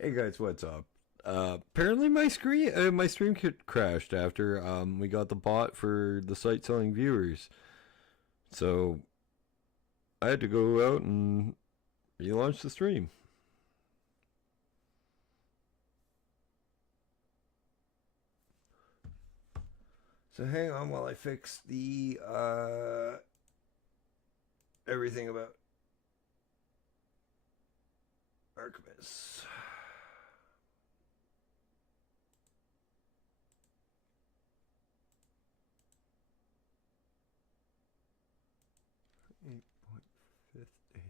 Hey guys, what's up? Apparently my stream crashed after we got the bot for the site selling viewers. So I had to go out and relaunch the stream. So hang on while I fix the everything about Arkmas. 8.50.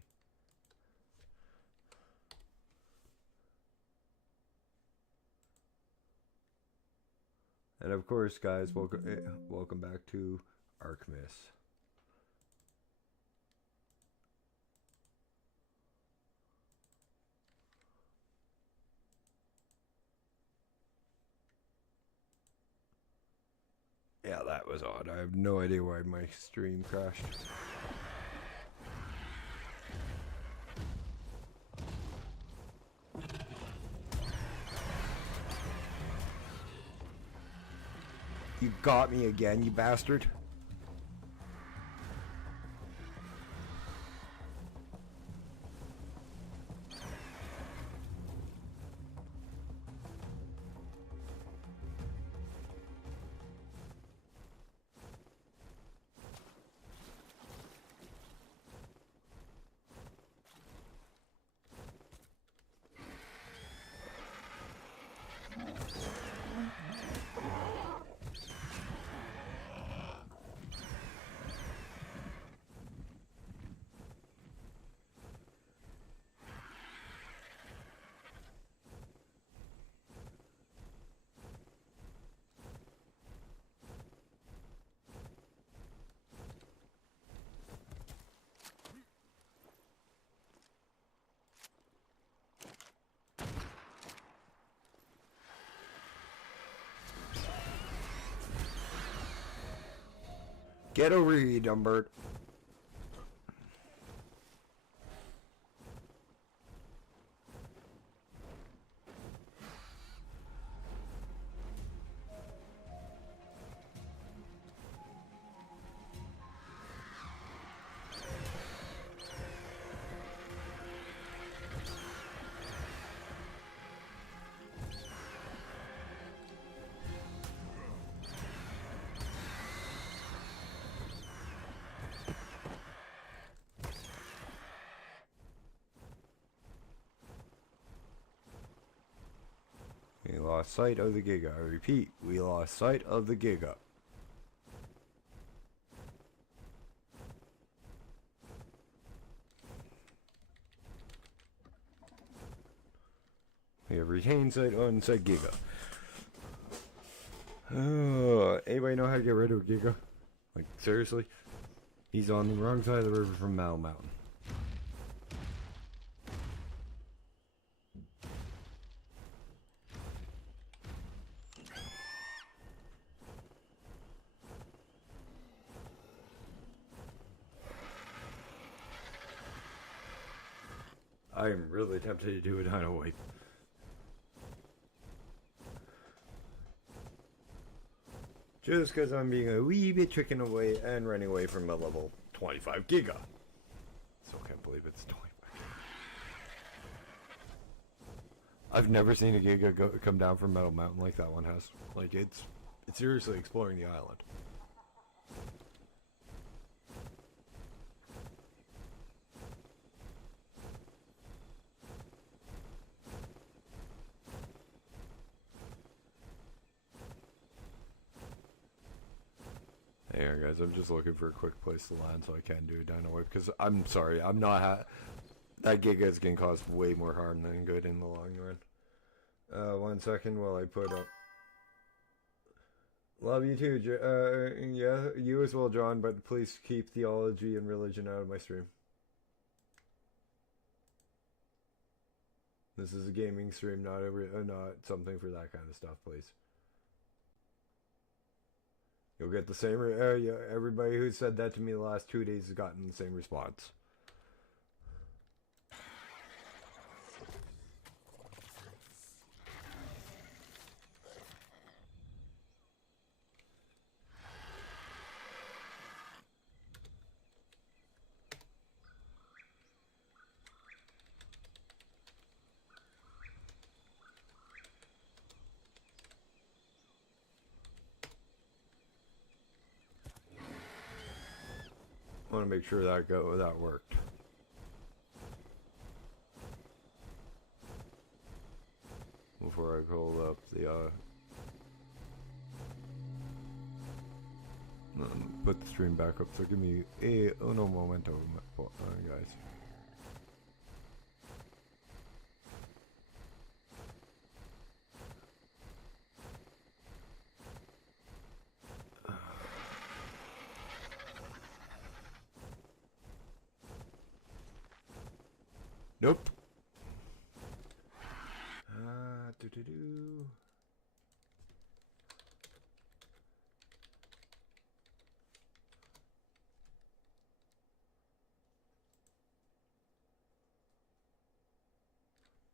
And of course, guys, welcome back to Arkmas. Yeah, that was odd. I have no idea why my stream crashed. You got me again, you bastard. Get over here, you dumb bird. We lost sight of the Giga. I repeat, we lost sight of the Giga. We have retained sight on said Giga. Anybody know how to get rid of Giga? Like, seriously? He's on the wrong side of the river from Mal Mountain. I am really tempted to do a dino wipe. Just because I'm being a wee bit chicken away and running away from a level 25 Giga. Still can't believe it's 25. I've never seen a Giga come down from Metal Mountain like that one has. Like, it's seriously exploring the island. Hey guys, I'm just looking for a quick place to land so I can do a dino wipe, because I'm sorry, I'm not that Giga is going to cause way more harm than good in the long run. 1 second while I put up. Love you too, yeah, you as well, John, but please keep theology and religion out of my stream. This is a gaming stream, not something for that kind of stuff, please. You'll get the same. Yeah, everybody who said that to me the last 2 days has gotten the same response. want to make sure that worked. Before I called up the put the stream back up. So give me uno momento, guys. Nope. Do.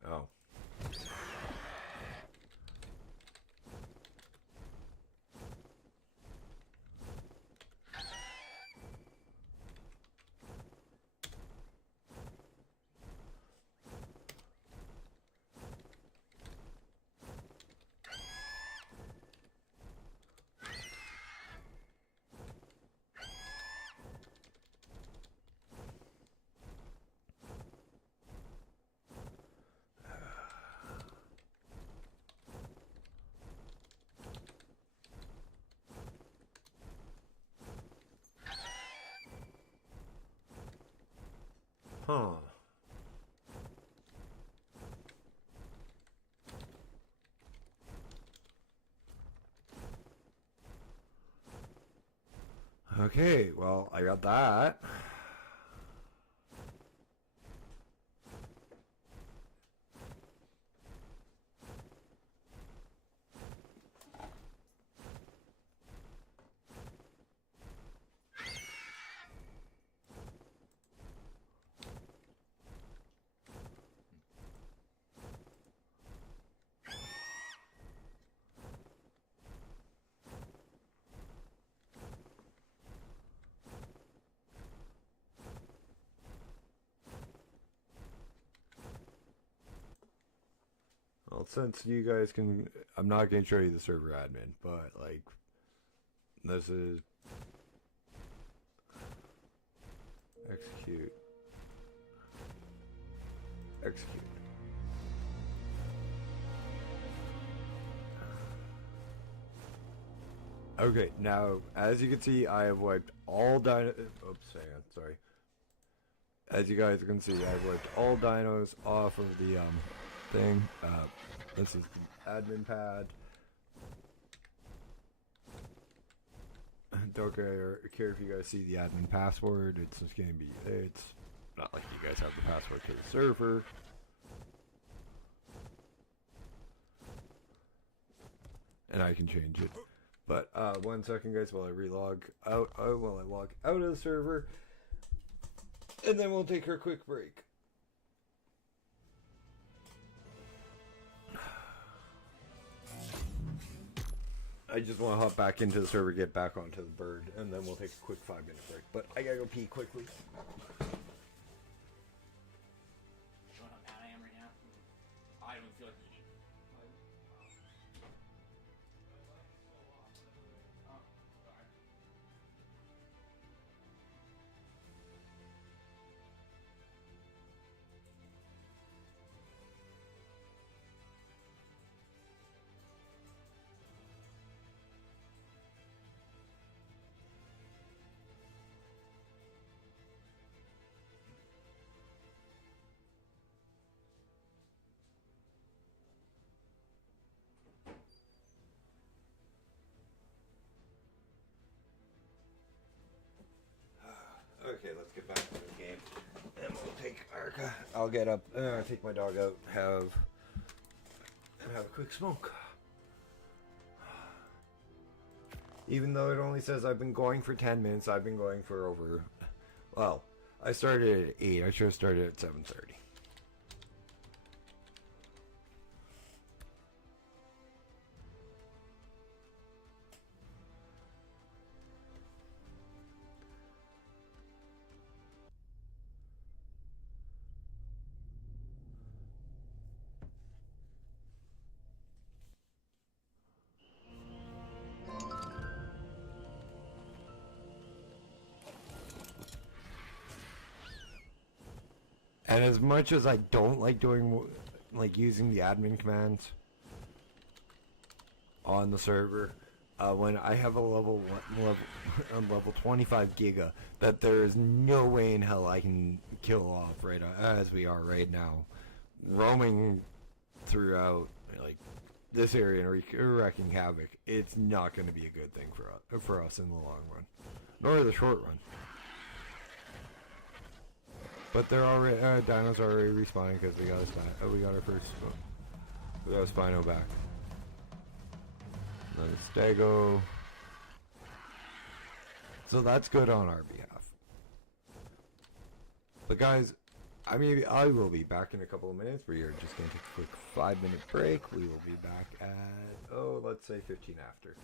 Oh. Huh. Okay, well, I got that. Well, since you guys can, I'm not going to show you the server admin, but like, this is execute. Okay, now as you can see, I have wiped all oops, hang on, sorry. As you guys can see, I've wiped all dinos off of the thing. This is the admin pad. Don't care if you guys see the admin password. It's just gonna be. It's not like you guys have the password to the server. And I can change it. But 1 second, guys, while I relog out. While I log out of the server, and then we'll take our quick break. I just want to hop back into the server, get back onto the bird, and then we'll take a quick 5-minute break. But I gotta go pee quickly. Okay, let's get back to the game. And we'll take Arca. I'll get up, take my dog out, have a quick smoke. Even though it only says I've been going for 10 minutes, I've been going for over, well, I started at 8. I should have started at 7:30. And as much as I don't like doing, like, using the admin commands on the server, when I have a level 25 giga that there is no way in hell I can kill off right as we are right now, roaming throughout like this area and wreaking havoc, it's not going to be a good thing for us in the long run, nor the short run. But they're already dinos are already respawning because we got our first we got a Spino back. Another Stego. So that's good on our behalf. But guys, I will be back in a couple of minutes. We are just going to take a quick 5-minute break. We will be back at, let's say 15 after.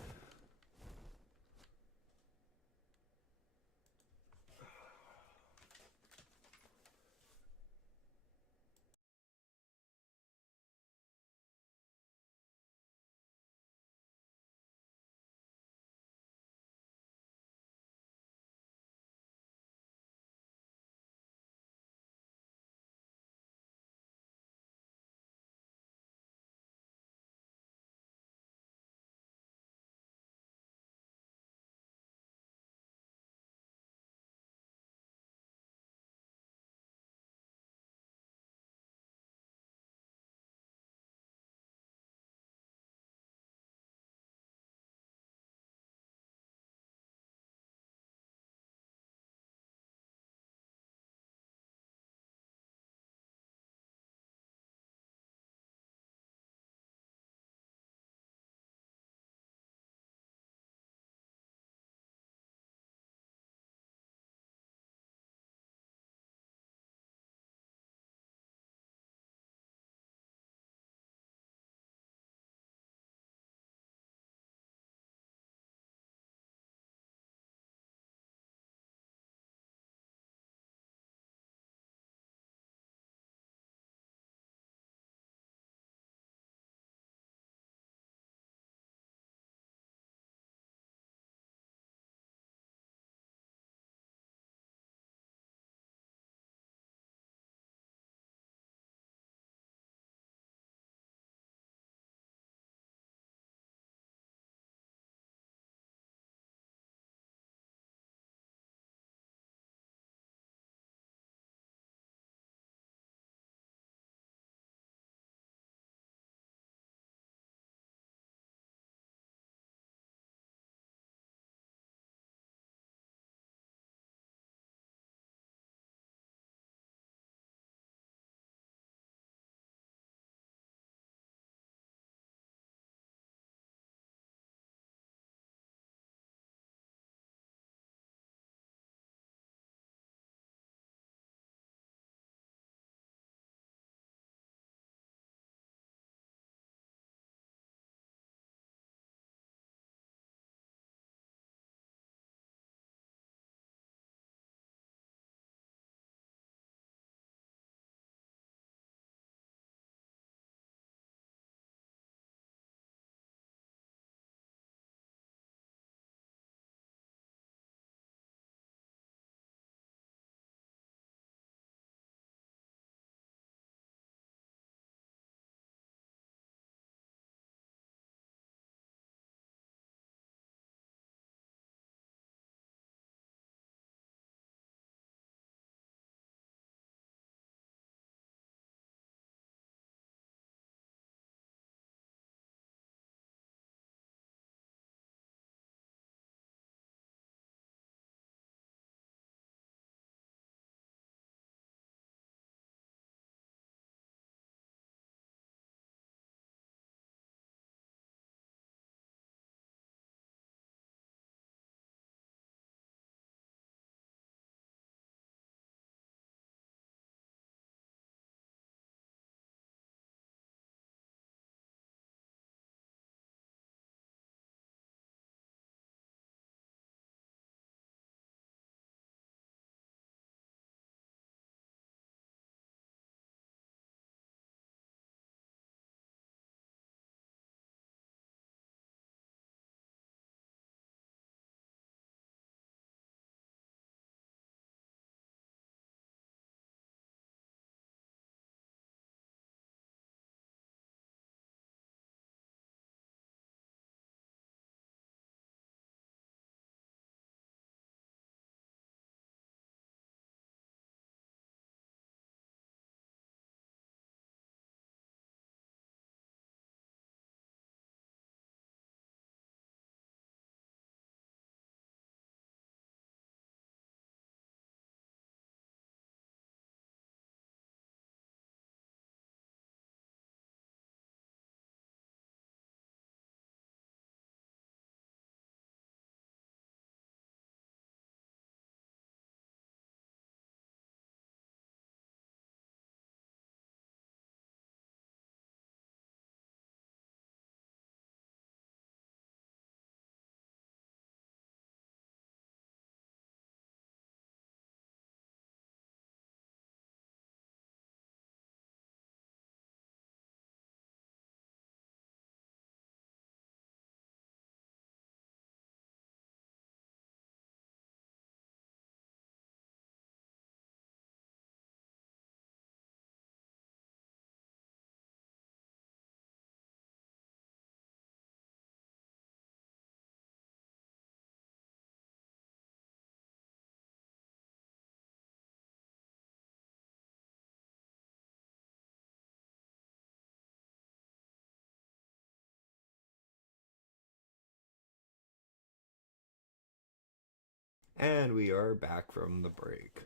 And we are back from the break.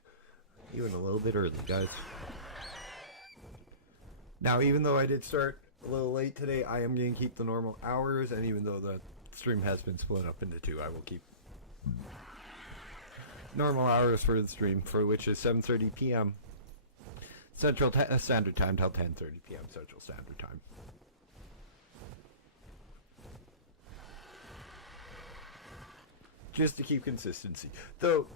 Even a little bit early, guys. Now, even though I did start a little late today, I am going to keep the normal hours, and even though the stream has been split up into two, I will keep normal hours for the stream, for which is 7:30 p.m. Central Standard Time till 10:30 p.m. Central Standard Time. Just to keep consistency. Though,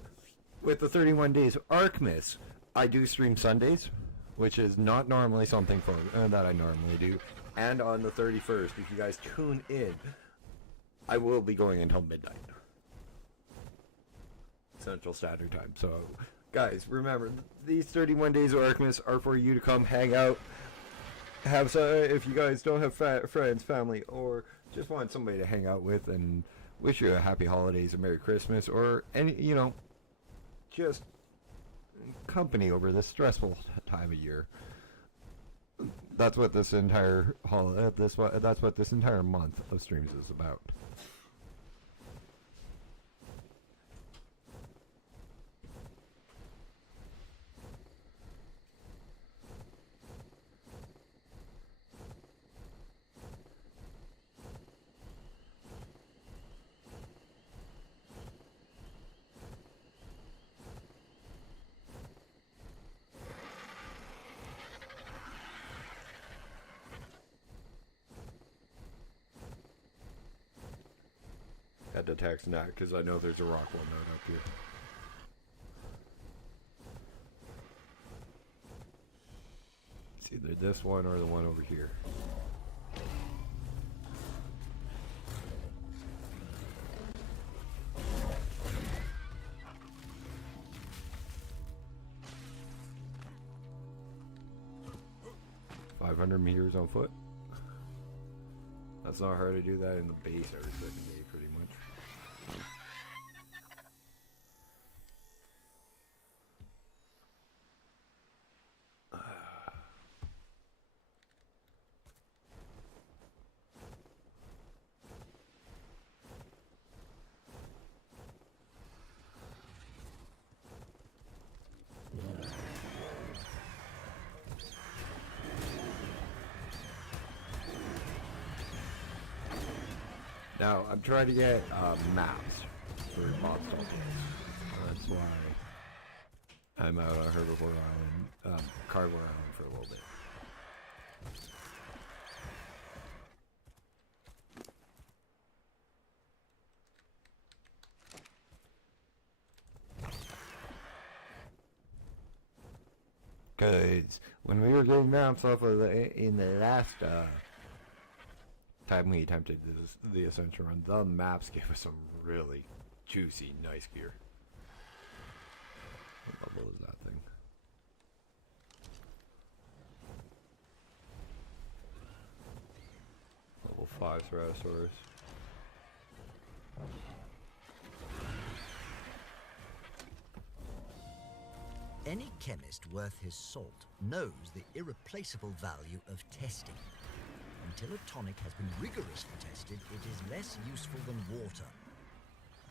with the 31 days of Arkmas, I do stream Sundays, which is not normally something that I normally do. And on the 31st, if you guys tune in, I will be going until midnight. Central Standard Time. So, guys, remember, these 31 days of Arkmas are for you to come hang out. Have some, if you guys don't have friends, family, or just want somebody to hang out with and wish you a happy holidays, a Merry Christmas, or any, just company over this stressful time of year. That's what this entire that's what this entire month of streams is about. Had to text Nat because I know there's a Rockwell note up here. It's either this one or the one over here. $500 on foot. That's not hard to do that in the base every second day, pretty much. Now, I'm trying to get maps for Monstall. That's why I'm out on Herbivore Island, Carnivore Island for a little bit. Because when we were getting maps off of in the last time we attempted the Ascension run, the maps gave us some really juicy, nice gear. What level is that thing? Level 5 Ceratosaurus. Any chemist worth his salt knows the irreplaceable value of testing. Until a tonic has been rigorously tested, it is less useful than water.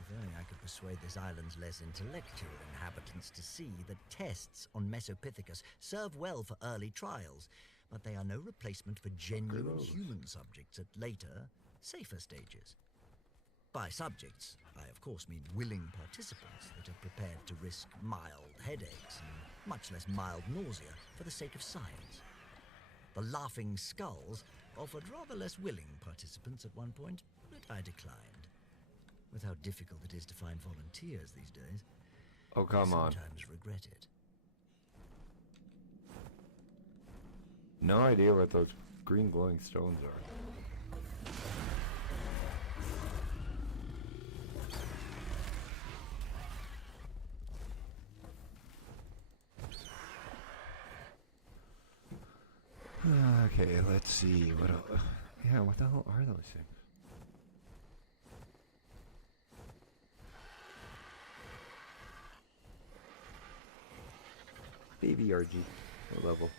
If only I could persuade this island's less intellectual inhabitants to see that tests on Mesopithecus serve well for early trials, but they are no replacement for genuine human subjects at later, safer stages. By subjects, I of course mean willing participants that are prepared to risk mild headaches and much less mild nausea for the sake of science. The Laughing Skulls offered rather less willing participants at one point, but I declined. With how difficult it is to find volunteers these days, oh, come on. I sometimes regret it. No idea what those green glowing stones are. Okay, let's see. What else? Yeah, what the hell are those things? Baby RG. What level?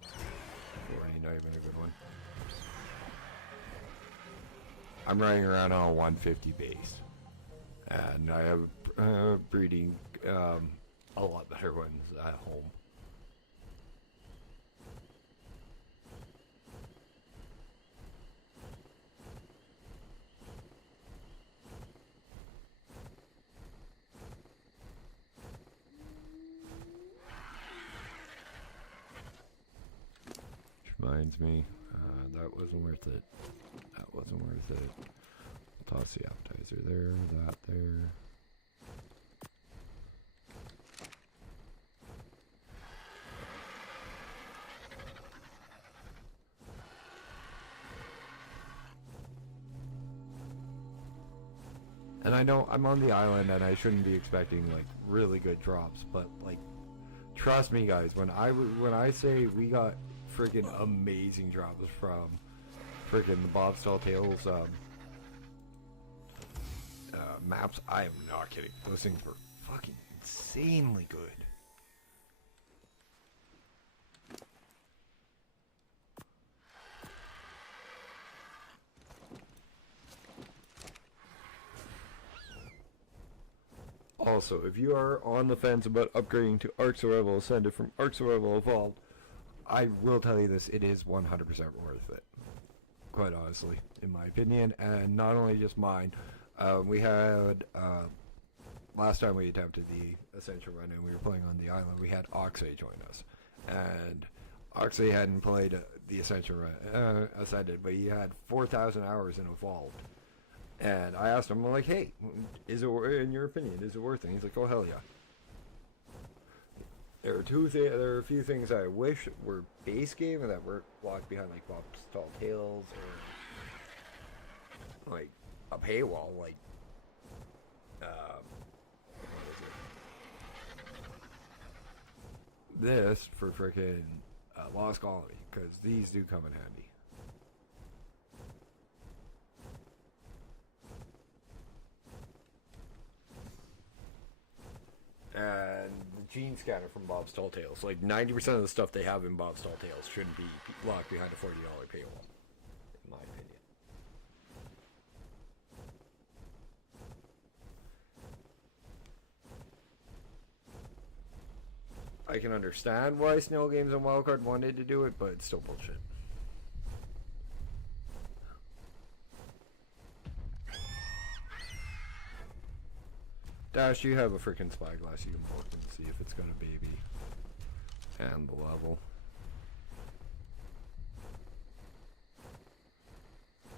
40, not even a good one. I'm running around on a 150 base. And I have breeding a lot better ones at home. Which reminds me, that wasn't worth it. That wasn't worth it. Toss the appetizer there, that there. And I know I'm on the island and I shouldn't be expecting like really good drops, but like trust me guys, when I say we got freaking amazing drops from freaking the Bob's Tall Tales maps, I am not kidding. Those things were fucking insanely good. Also, if you are on the fence about upgrading to Ark Survival Ascended from Ark Survival Evolved, I will tell you this, it is 100% worth it. Quite honestly, in my opinion, and not only just mine. We had, last time we attempted the Ascension run and we were playing on the island, we had Oxay join us. And Oxay hadn't played the Ascension run, Ascended, but he had 4,000 hours in Evolved. And I asked him, I'm like, hey, is it, in your opinion, is it worth it? And he's like, oh, hell yeah. There are a few things I wish were base game and that were locked behind like Bob's Tall Tales or like a paywall, like what is it? This for frickin' Lost Colony, because these do come in handy. And the gene scanner from Bob's Tall Tales. Like 90% of the stuff they have in Bob's Tall Tales shouldn't be locked behind a $40 paywall, in my opinion. I can understand why Snail Games and Wildcard wanted to do it, but it's still bullshit. Dash, you have a freaking spyglass you can look and see if it's got a baby. And the level.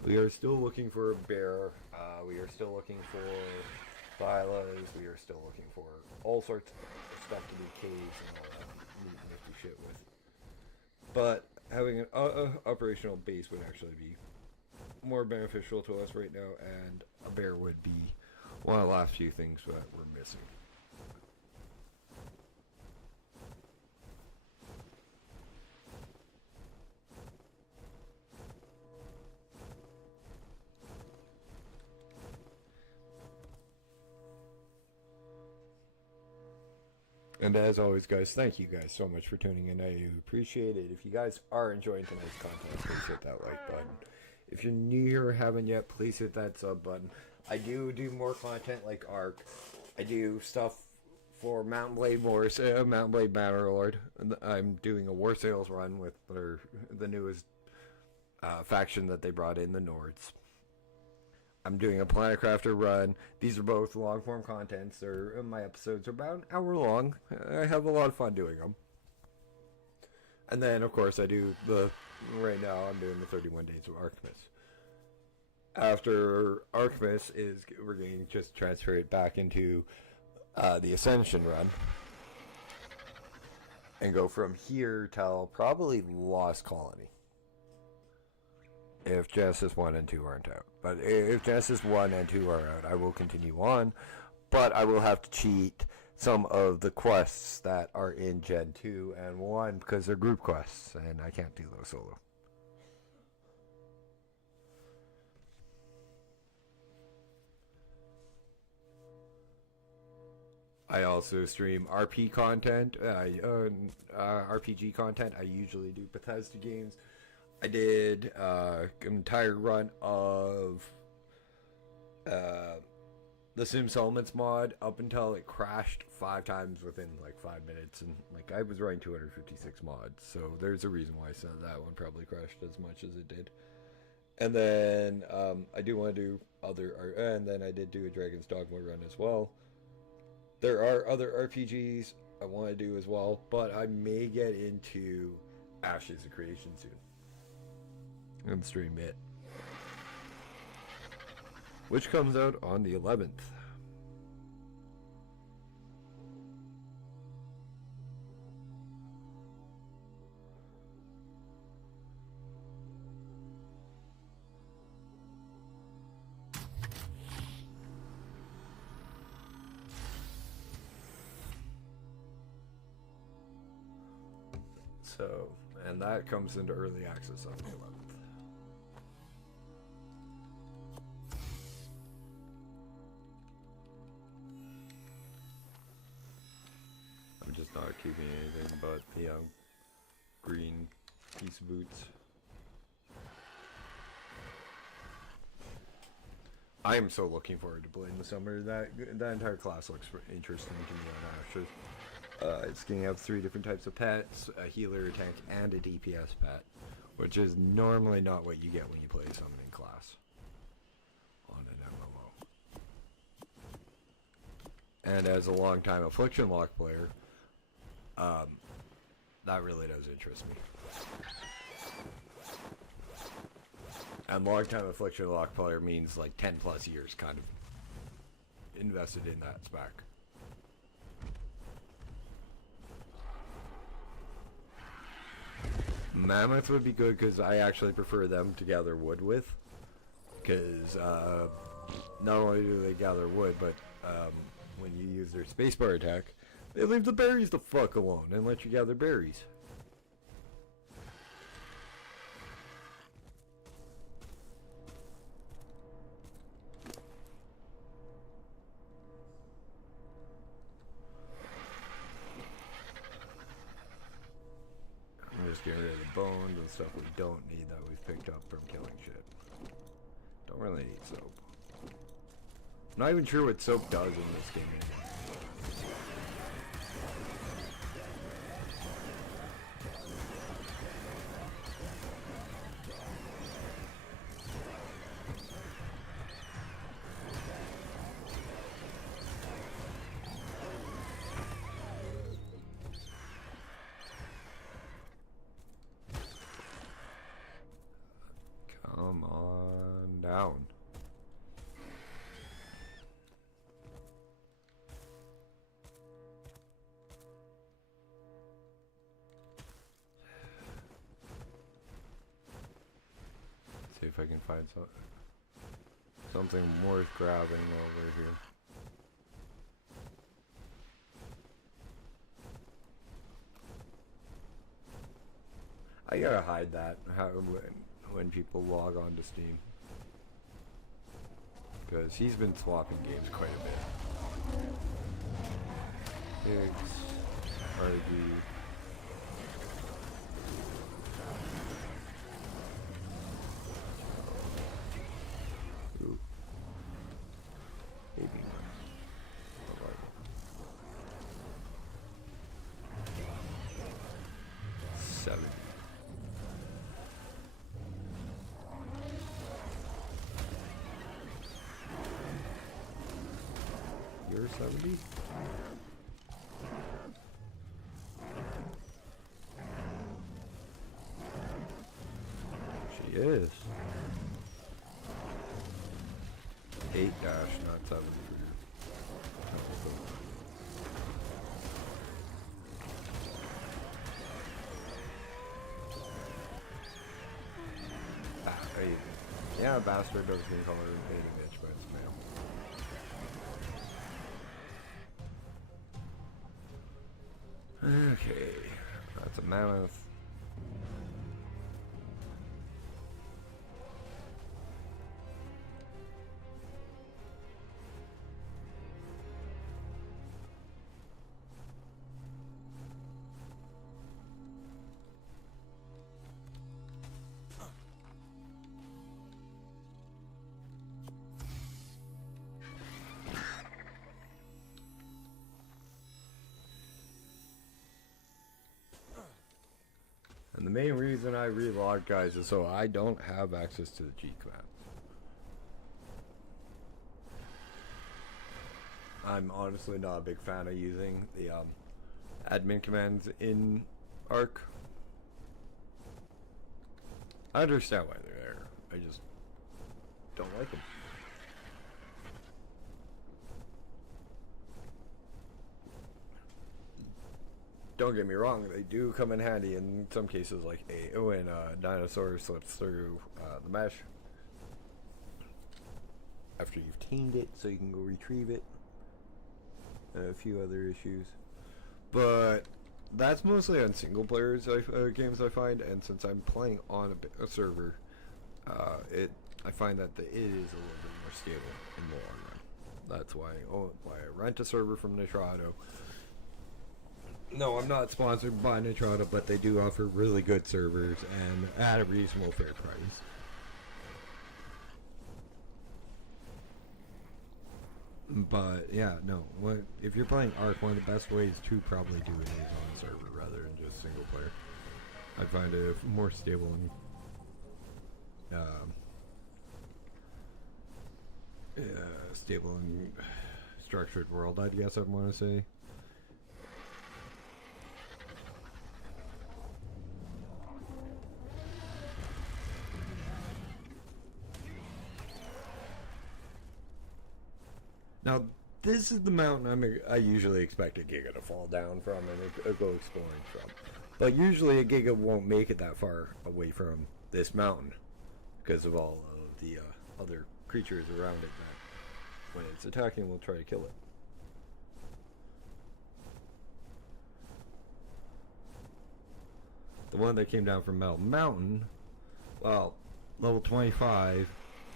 We are still looking for a bear. We are still looking for thylas. We are still looking for all sorts of stuff to do caves and all that neat nifty shit with. But having an operational base would actually be more beneficial to us right now, and a bear would be one of the last few things that we're missing. And as always, guys, thank you guys so much for tuning in. I appreciate it. If you guys are enjoying tonight's content, please hit that like button. If you're new here or haven't yet, please hit that sub button. I do more content like Ark. I do stuff for Mountain Blade Wars, Mountain Blade Bannerlord. I'm doing a War Sales run with the newest faction that they brought in, the Nords. I'm doing a Planet Crafter run. These are both long form contents. My episodes are about an hour long. I have a lot of fun doing them. And then, of course, I do right now I'm doing the 31 Days of Arkmas. After Arkmas we're going to just transfer it back into the Ascension run. And go from here till probably Lost Colony. If Genesis 1 and 2 aren't out. But if Genesis 1 and 2 are out, I will continue on. But I will have to cheat some of the quests that are in Gen 2 and 1 because they're group quests, and I can't do those solo. I also stream RPG content. RPG content. I usually do Bethesda games. I did an entire run of the Sims Elements mod up until it crashed 5 times within like 5 minutes, and like I was running 256 mods, so there's a reason why I said that one probably crashed as much as it did. And then I do want to do and then I did do a Dragon's Dogma run as well. There are other RPGs I want to do as well, but I may get into Ashes of Creation soon and stream it, which comes out on the 11th. So, and that comes into early access on the 11th. I'm just not keeping anything but the green piece of boots. I am so looking forward to playing the summer. That entire class looks interesting to me on Ashes. It's getting out 3 different types of pets, a healer, a tank, and a DPS pet, which is normally not what you get when you play summoning class on an MMO. And as a long-time Affliction Lock player, that really does interest me. And long-time Affliction Lock player means like 10 plus years kind of invested in that spec. Mammoth would be good because I actually prefer them to gather wood with. Because not only do they gather wood, but when you use their spacebar attack, they leave the berries the fuck alone and let you gather berries. I'm just getting rid of the bones and stuff we don't need that we've picked up from killing shit. Don't really need soap. I'm not even sure what soap does in this game. Come on down. See if I can find something worth grabbing over here. I gotta hide that when people log on to Steam, because he's been swapping games quite a bit. X, RD. Ooh. Maybe not. 7. You're 70? She is. 8 dash, not 70. Yeah, bastard does mean call her a beta bitch, but it's male. Okay, that's a mammoth. the main reason I relog, guys, is so I don't have access to the G command. I'm honestly not a big fan of using the admin commands in Ark. I understand why they're there. I just don't like them. Don't get me wrong, they do come in handy in some cases, like when a dinosaur slips through the mesh after you've tamed it, so you can go retrieve it. And a few other issues, but that's mostly on single players games I find. And since I'm playing on a server, I find that it is a little bit more stable in the long run. That's why I rent a server from Nitrado. No, I'm not sponsored by Nitrado, but they do offer really good servers and at a reasonable fair price. But yeah, no. If you're playing Ark, one of the best ways to probably do it is on server rather than just single player. I find it more stable and stable and structured world, I guess I'd want to say. Now, this is the mountain I usually expect a Giga to fall down from and go exploring from. But usually a Giga won't make it that far away from this mountain because of all of the other creatures around it that, when it's attacking, will try to kill it. The one that came down from Metal Mountain, well, level 25,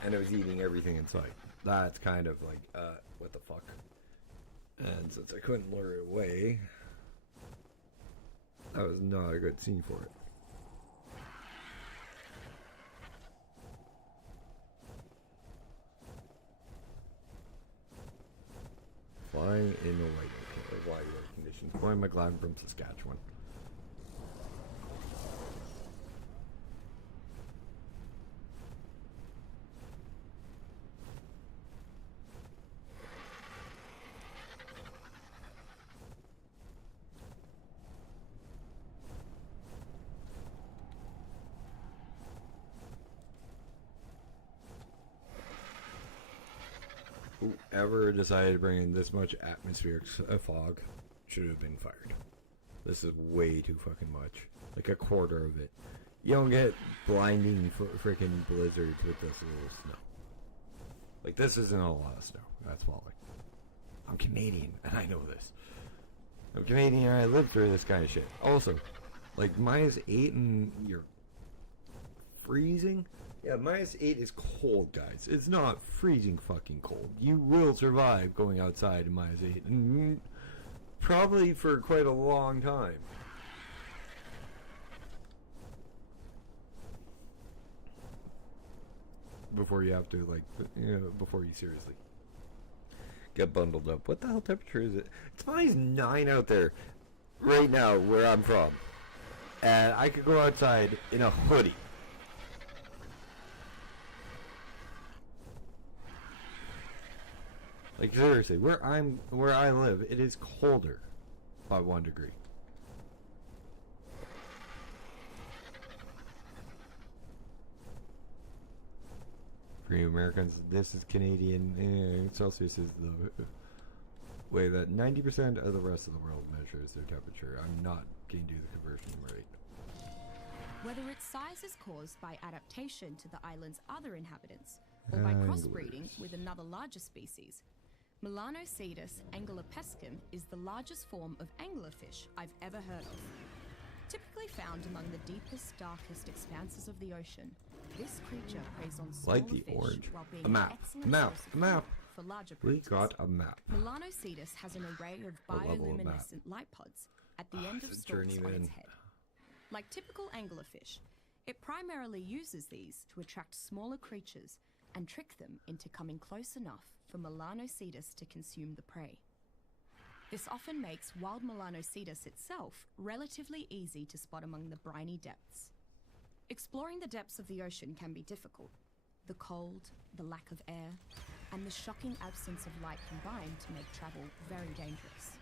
and it was eating everything in sight. That's kind of like, what the fuck? And since I couldn't lure it away, that was not a good scene for it. Flying in the light conditions. Why am I glad I'm from Saskatchewan? Whoever decided to bring in this much atmospheric fog should have been fired. This is way too fucking much. Like a quarter of it. You don't get blinding freaking blizzards with this little snow. Like, this isn't a lot of snow that's falling. I'm Canadian, and I know this. I'm Canadian, and I live through this kind of shit. Also, like, -8 and you're freezing? Yeah, -8 is cold, guys. It's not freezing fucking cold. You will survive going outside in -8. And probably for quite a long time. Before you have to, like, before you seriously get bundled up. What the hell temperature is it? It's -9 out there right now where I'm from. And I could go outside in a hoodie. Like, seriously, where I live, it is colder by 1 degree. For you Americans, this is Canadian. Celsius is the way that 90% of the rest of the world measures their temperature. I'm not going to do the conversion rate. Whether its size is caused by adaptation to the island's other inhabitants, or by crossbreeding with another larger species, Melanocetus angelopescum is the largest form of anglerfish I've ever heard of. Typically found among the deepest, darkest expanses of the ocean, this creature preys on smaller Like the fish orange. while being A map. an excellent Map. source of Map. food for larger We predators. got a map. Melanocetus has an array of A level of bioluminescent light pods at the end of it's a stalks on journeyman. its head. Like typical anglerfish, it primarily uses these to attract smaller creatures and trick them into coming close enough for Melanocetus to consume the prey. This often makes wild Melanocetus itself relatively easy to spot among the briny depths. Exploring the depths of the ocean can be difficult. The cold, the lack of air, and the shocking absence of light combine to make travel very dangerous.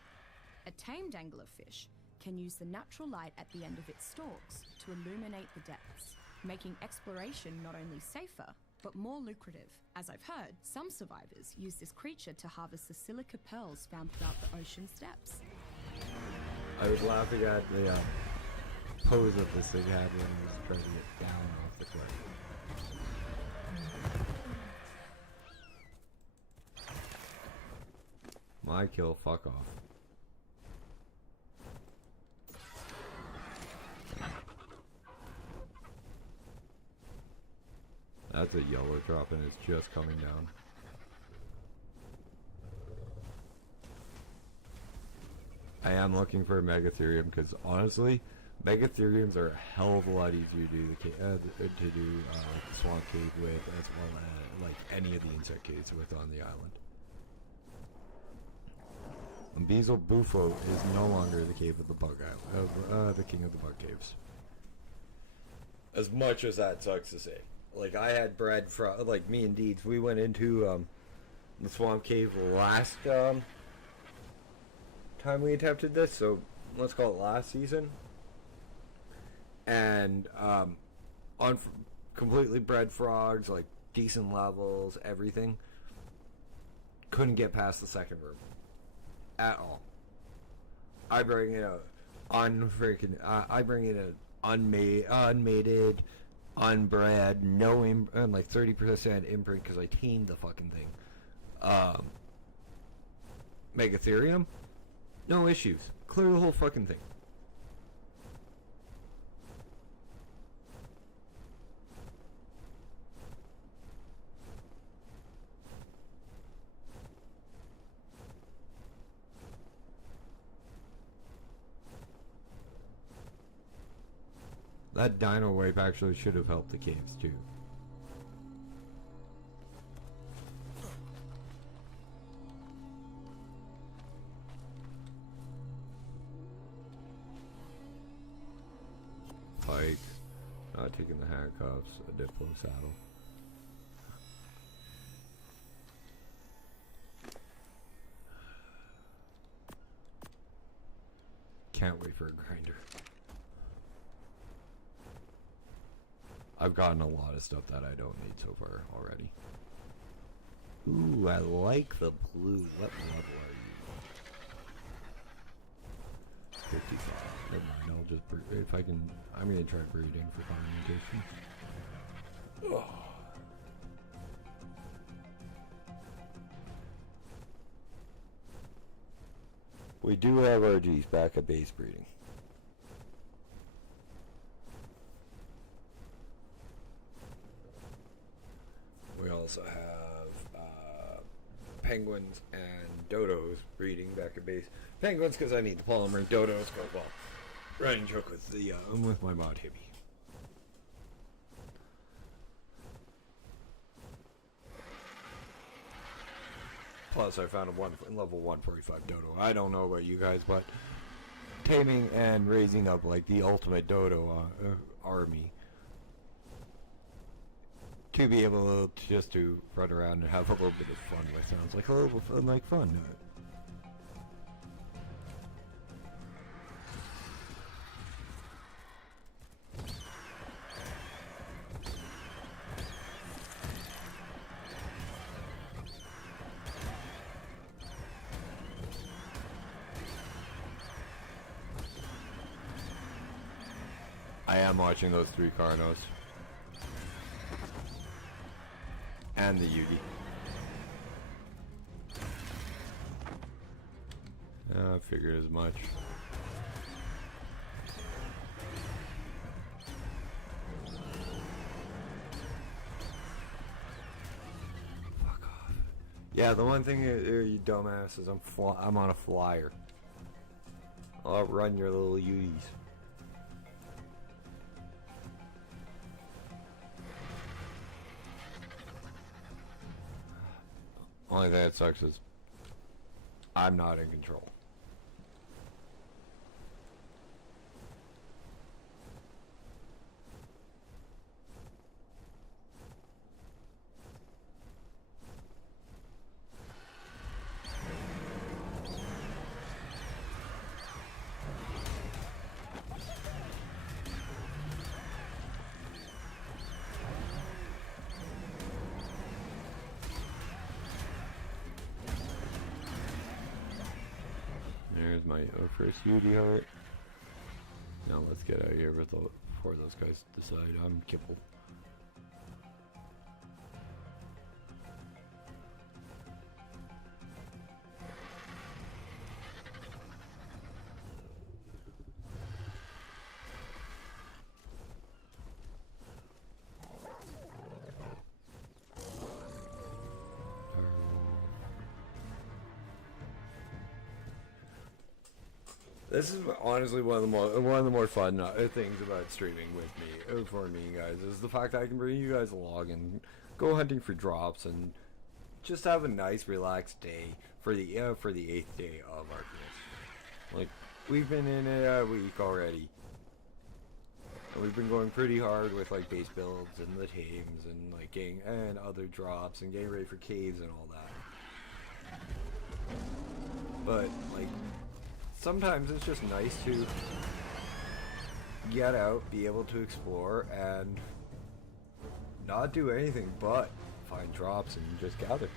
A tamed anglerfish can use the natural light at the end of its stalks to illuminate the depths, making exploration not only safer, but more lucrative. As I've heard, some survivors use this creature to harvest the silica pearls found throughout the ocean's depths. I was laughing at the pose that this thing had when it was trying to get down off the cliff. My kill, fuck off. That's a yellow drop and it's just coming down. I am looking for a Megatherium because honestly, Megatheriums are a hell of a lot easier to do the swamp cave with, as well as like any of the insect caves with on the island. Bezel Bufo is no longer the cave of the bug island, the king of the bug caves. As much as that sucks to say. Like, I had bread from, like, me and Deeds, we went into the swamp cave last time we attempted this, so let's call it last season. And on completely bred frogs, like decent levels, everything. Couldn't get past the second room at all. I bring in an unmated, unbred, no like 30% imprint because I tamed the fucking thing. Megatherium, no issues. Clear the whole fucking thing. That dino wipe actually should have helped the caves too. Pike, not taking the handcuffs, a Diplo saddle. Can't wait for a grinder. I've gotten a lot of stuff that I don't need so far already. Ooh, I like the blue. What level are you? 55. Never mind, I'll just if I can. I'm gonna try breeding for communication. Oh. We do have our G's back at base breeding. We also have penguins and dodos breeding back at base. Penguins because I need the polymer. Dodos go well. Running joke with the with my mod hippie. Plus, I found a level 145 dodo. I don't know about you guys, but taming and raising up like the ultimate dodo army. To be able to just to run around and have a little bit of fun with sounds like a little bit like fun. I am watching those 3 Carnos. And the Yugi. I figured as much. Fuck off. Yeah, the one thing here, you dumbass, is I'm on a flyer. I'll outrun your little Yugis. Only thing that sucks is I'm not in control. my first UD heart. Now let's get out of here before those guys decide I'm kibble. This is honestly one of the more fun things about streaming with me, for me, guys, is the fact that I can bring you guys along and go hunting for drops and just have a nice, relaxed day for the 8th day of Arkmas. Like, we've been in it a week already, and we've been going pretty hard with like base builds and the tames and like getting and other drops and getting ready for caves and all that. But like, sometimes it's just nice to get out, be able to explore, and not do anything but find drops and just gather.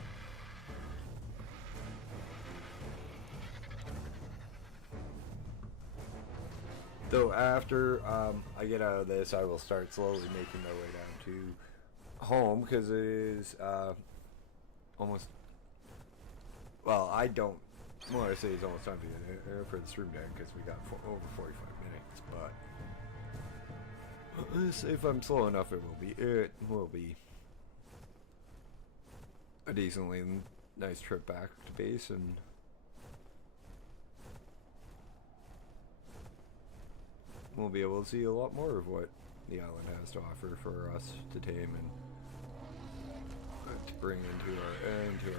Though after I get out of this, I will start slowly making my way down to home, because it is almost, well, I don't want to say it's almost time to get for the stream down, because we got over 45 minutes, but if I'm slow enough, it will be a decently nice trip back to base, and we'll be able to see a lot more of what the island has to offer for us to tame and to bring into our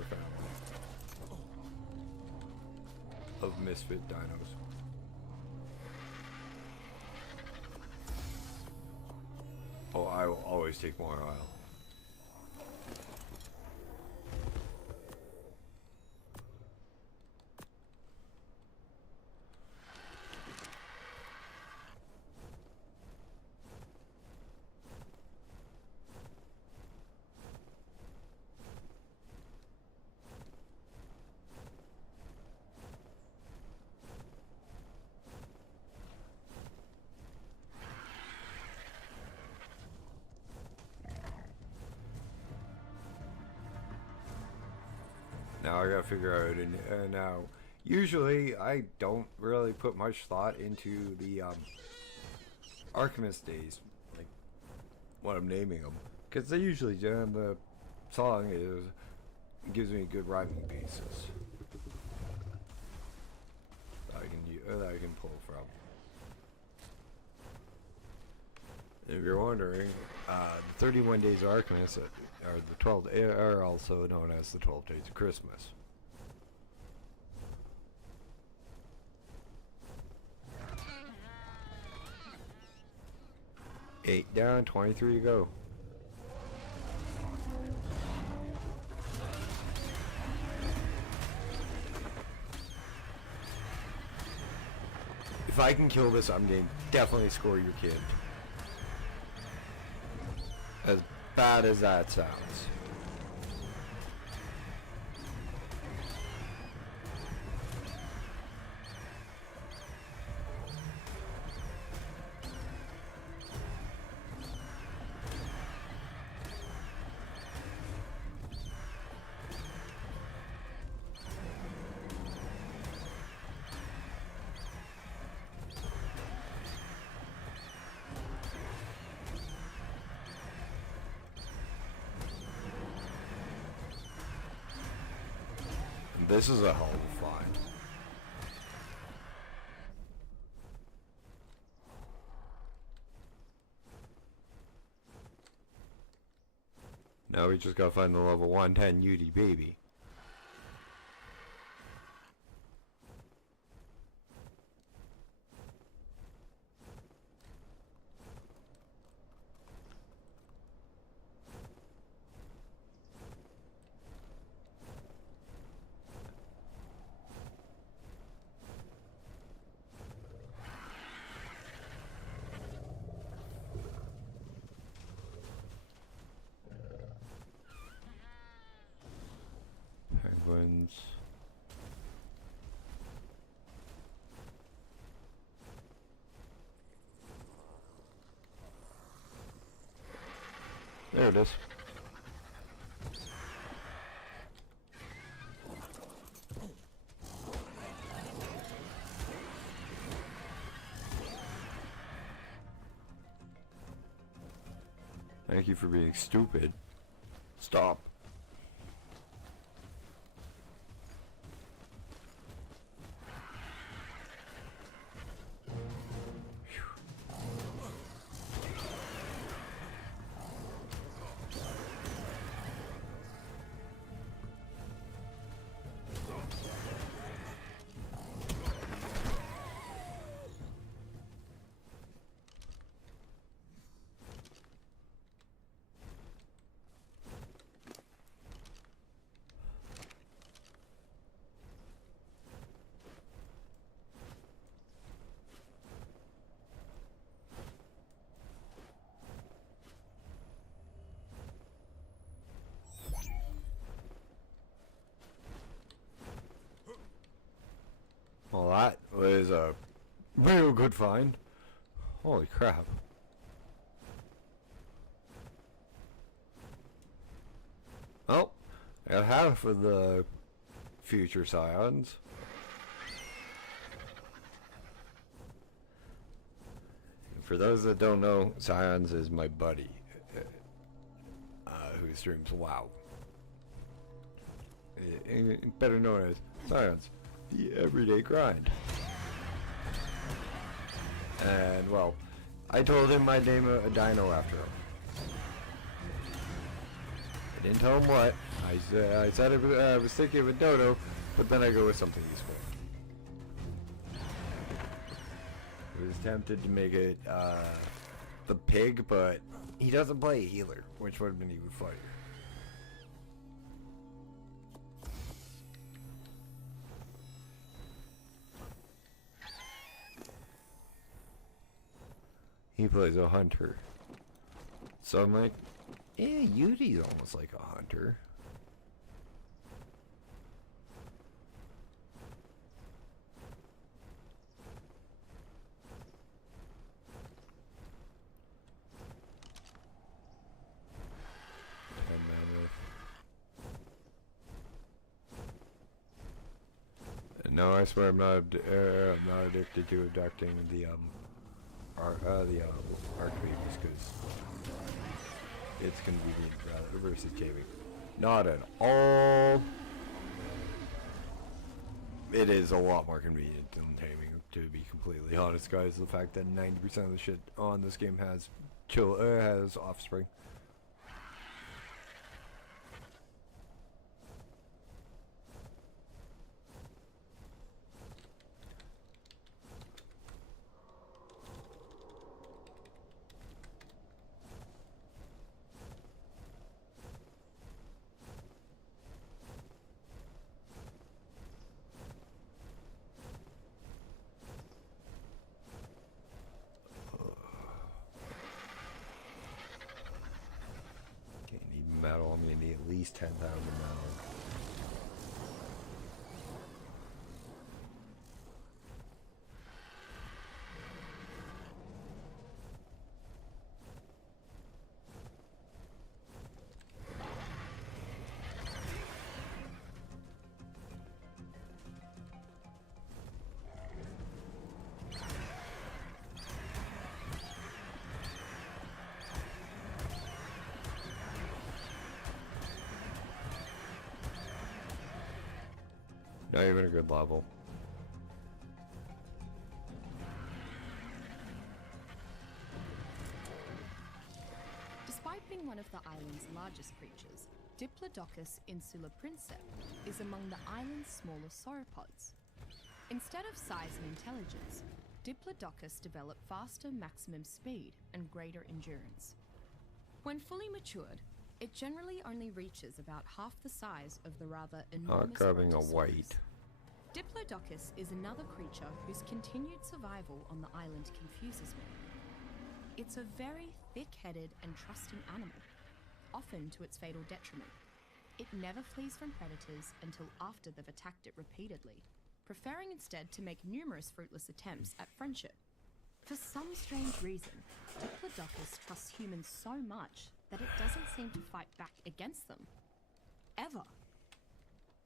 family of misfit dinos. Oh, I will always take more oil. Now I gotta figure out, and now usually I don't really put much thought into the Arkmas days, like what I'm naming them, because they usually the song gives me good rhyming pieces that I can pull from. If you're wondering, the 31 days of Arkmas are the 12 are also known as the 12 days of Christmas. 8 down, 23 to go. If I can kill this, I'm going to definitely score your kid. As bad as that sounds. This is a hell of a find. Now we just gotta find the level 110 UD baby. Penguins. There it is. Thank you for being stupid. Stop. Well, that was a real good find. Holy crap. Well, I got half of the future scions. For those that don't know, Scions is my buddy, who streams WoW. Better known as Scions, the everyday grind. And, well, I told him I'd name a dino after him. I didn't tell him what. I said I was thinking of a dodo, but then I go with something useful. I was tempted to make it the pig, but he doesn't play a healer, which would have been even funnier. He plays a hunter. So I'm like, yeah, Yudi's almost like a hunter. No, I swear I'm not addicted to abducting the Archmages because it's convenient versus gaming. Not at all. It is a lot more convenient than taming, to be completely honest, guys. The fact that 90% of the shit on this game has has offspring. Metal, I'm gonna need at least 10,000 metal. Not even a good level. Despite being one of the island's largest creatures, Diplodocus insula princeps is among the island's smaller sauropods. Instead of size and intelligence, Diplodocus develop faster maximum speed and greater endurance. When fully matured, it generally only reaches about half the size of the rather enormous grabbing a Brontosaurus. white. Diplodocus is another creature whose continued survival on the island confuses me. It's a very thick-headed and trusting animal, often to its fatal detriment. It never flees from predators until after they've attacked it repeatedly, preferring instead to make numerous fruitless attempts at friendship. For some strange reason, Diplodocus trusts humans so much that it doesn't seem to fight back against them. Ever.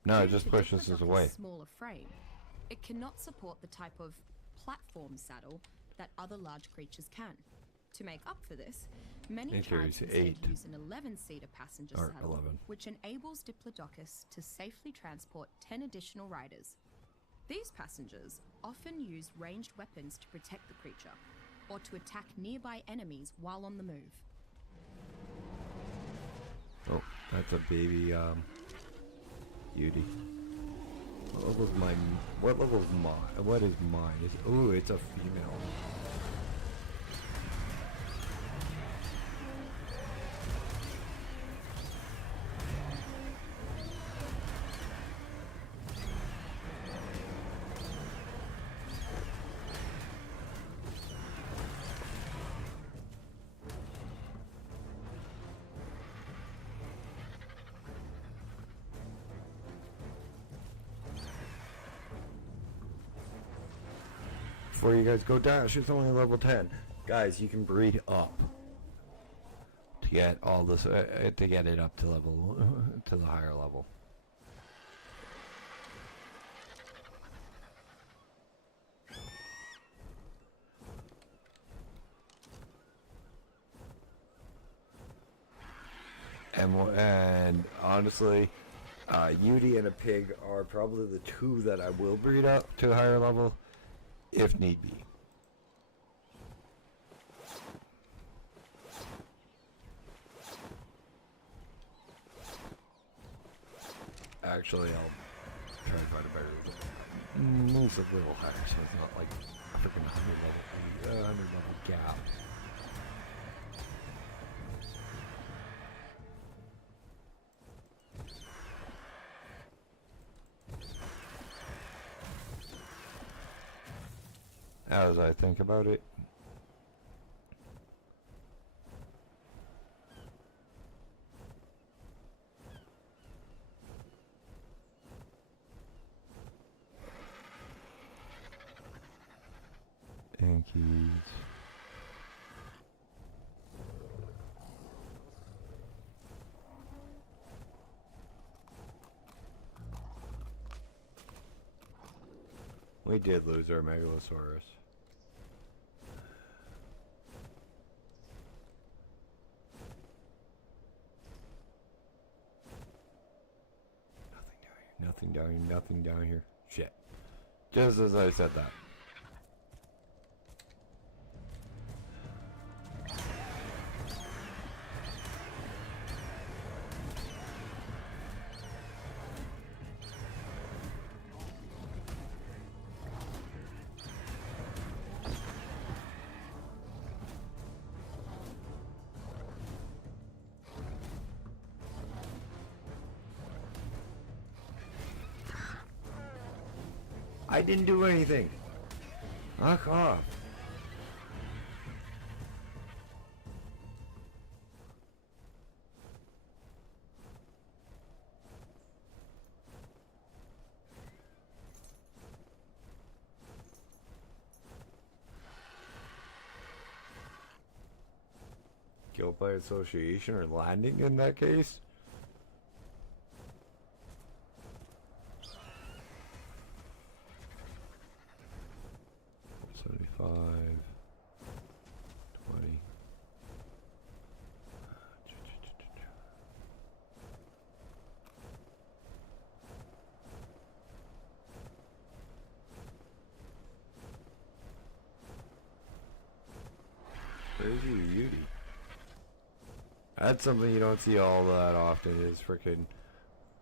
No, it Due just to pushes us Diplodocus' away. smaller frame, it cannot support the type of platform saddle that other large creatures can. To make up for this, many It tribes carries instead 8. use an 11-seater passenger Or saddle, 11. which enables Diplodocus to safely transport 10 additional riders. These passengers often use ranged weapons to protect the creature, or to attack nearby enemies while on the move. Oh, that's a baby, Beauty. What level's mine? What level's mine? What is mine? Ooh, it's a female. Before you guys go down, she's only level 10. Guys, you can breed up to get all this, to get it up to level, to the higher level. And honestly, Yudi and a pig are probably the two that I will breed up to a higher level, if need be. Actually, I'll try to find a better moves a little higher, so it's not like a freaking 100 level gap. As I think about it, Yankees. We did lose our Megalosaurus. Nothing down here, nothing down here. Shit. Just as I said that. I didn't do anything. Fuck off. Guilt by association or landing in that case? 75, 20. Where's your Yudi? That's something you don't see all that often, is frickin'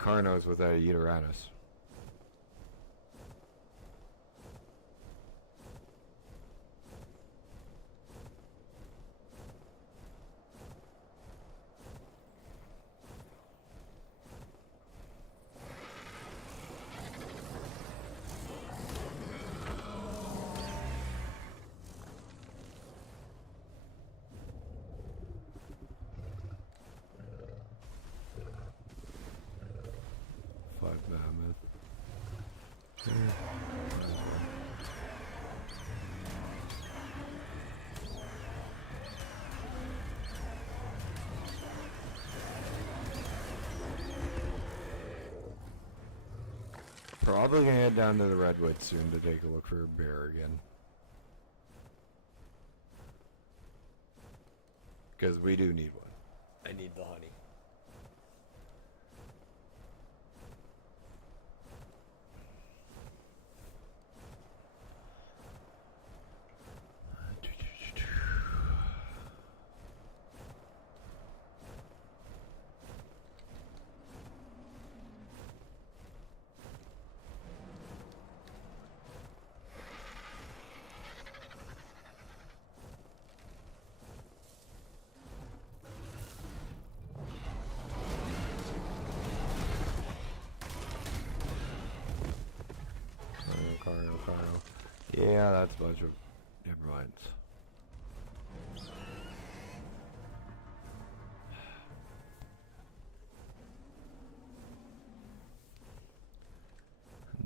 Carnos without a Uteranus. Mammoth. Probably gonna head down to the redwoods soon to take a look for a bear again. Because we do need one. I need the honey. Carno. Yeah, that's a bunch of... Never mind.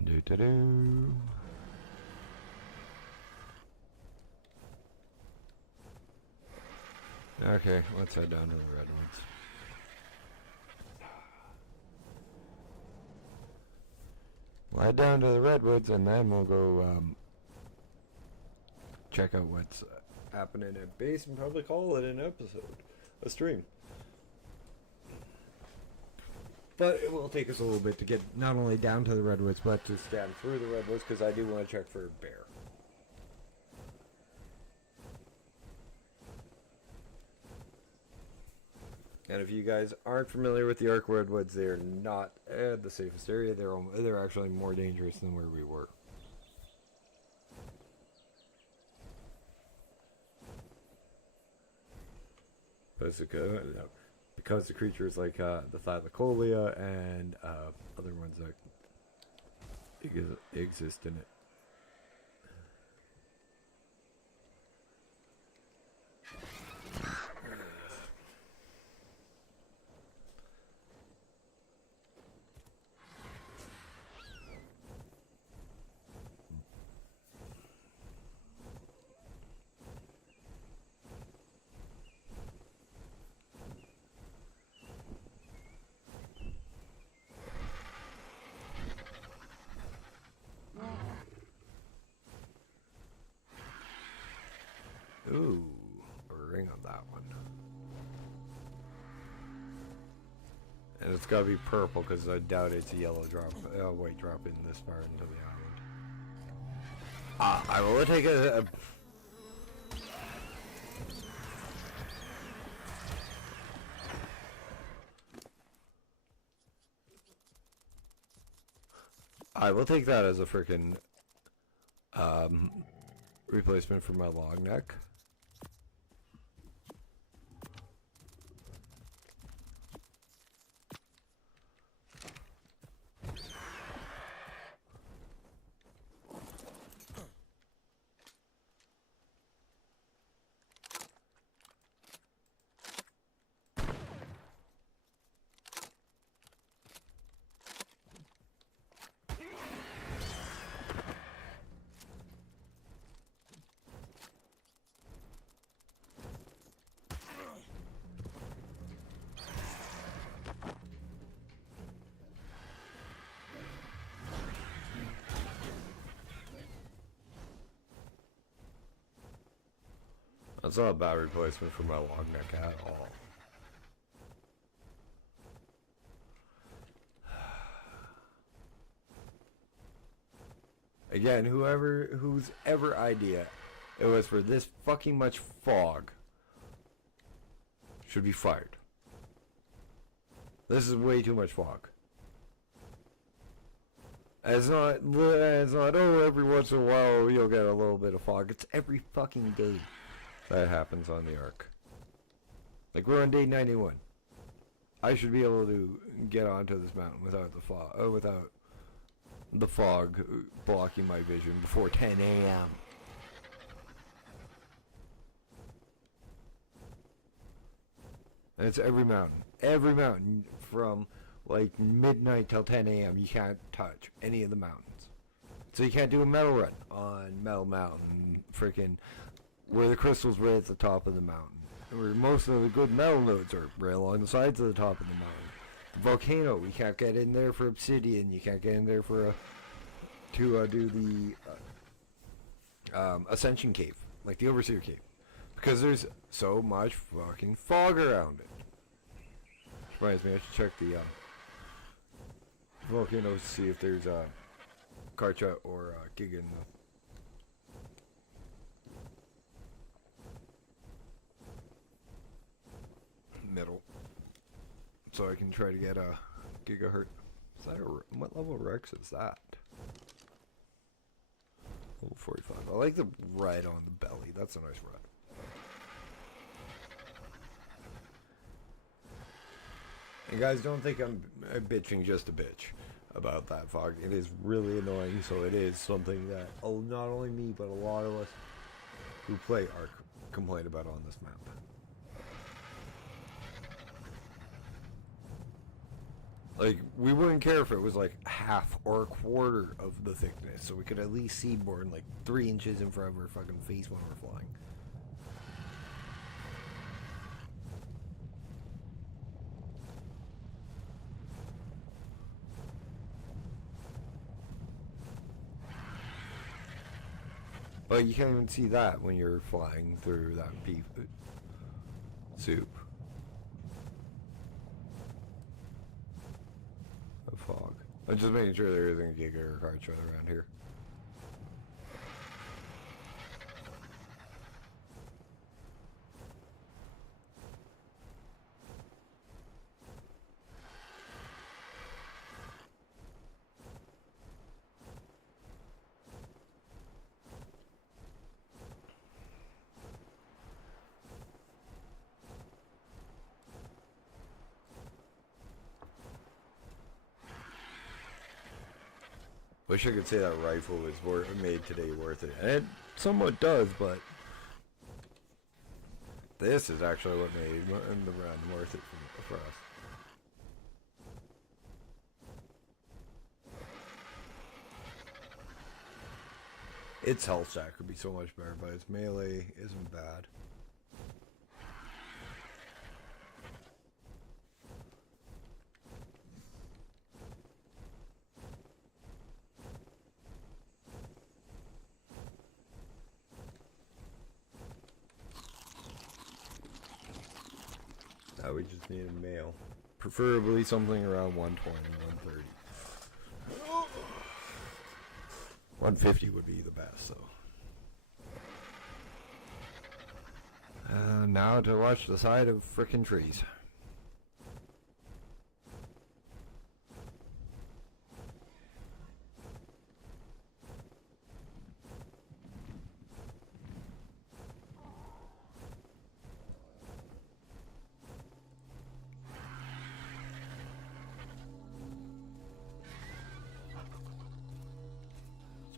Do-do-do. Okay, let's head down to the redwoods. We'll head down to the redwoods and then we'll go check out what's happening at base and probably call it an episode, a stream. But it will take us a little bit to get not only down to the redwoods, but to stand through the redwoods because I do want to check for a bear. And if you guys aren't familiar with the Ark Redwoods, they're not the safest area. They're actually more dangerous than where we were. Because the creatures like the Thylacolea and other ones that exist in it. Ooh, a ring on that one. And it's gotta be purple because I doubt it's a yellow drop, white drop in this far into the island. I will take I will take that as a freaking replacement for my long neck. That's not a bad replacement for my long neck at all. Again, whose ever idea it was for this fucking much fog should be fired. This is way too much fog. It's not, oh, every once in a while you'll get a little bit of fog. It's every fucking day that happens on the Ark. Like, we're on day 91. I should be able to get onto this mountain without the fog blocking my vision before 10 a.m. And it's every mountain from like midnight till 10 a.m. You can't touch any of the mountains. So you can't do a metal run on Metal Mountain, freaking where the crystal's right at the top of the mountain. Where most of the good metal nodes are right along the sides of the top of the mountain. The volcano, we can't get in there for obsidian, you can't get in there for a to do the ascension cave, like the overseer cave, because there's so much fucking fog around it. Reminds me, I should check the volcano to see if there's a Kartra or Giga in the middle, so I can try to get a gigahertz. Is that what level Rex is that? Level 45. I like the red on the belly. That's a nice red. And guys, don't think I'm bitching just a bitch about that fog. It is really annoying, so it is something that not only me, but a lot of us who play Ark complain about on this map. Like, we wouldn't care if it was like half or a quarter of the thickness, so we could at least see more than like 3 inches in front of our fucking face when we're flying. But you can't even see that when you're flying through that beef soup. A fog. I'm just making sure there isn't a Giga or a Kartra around here. Wish I could say that rifle was made today worth it. And it somewhat does, but this is actually what made the run worth it for us. Its health stack would be so much better, but its melee isn't bad. Now we just need a male. Preferably something around 120, 130. 150 would be the best, though. Now to watch the side of frickin' trees.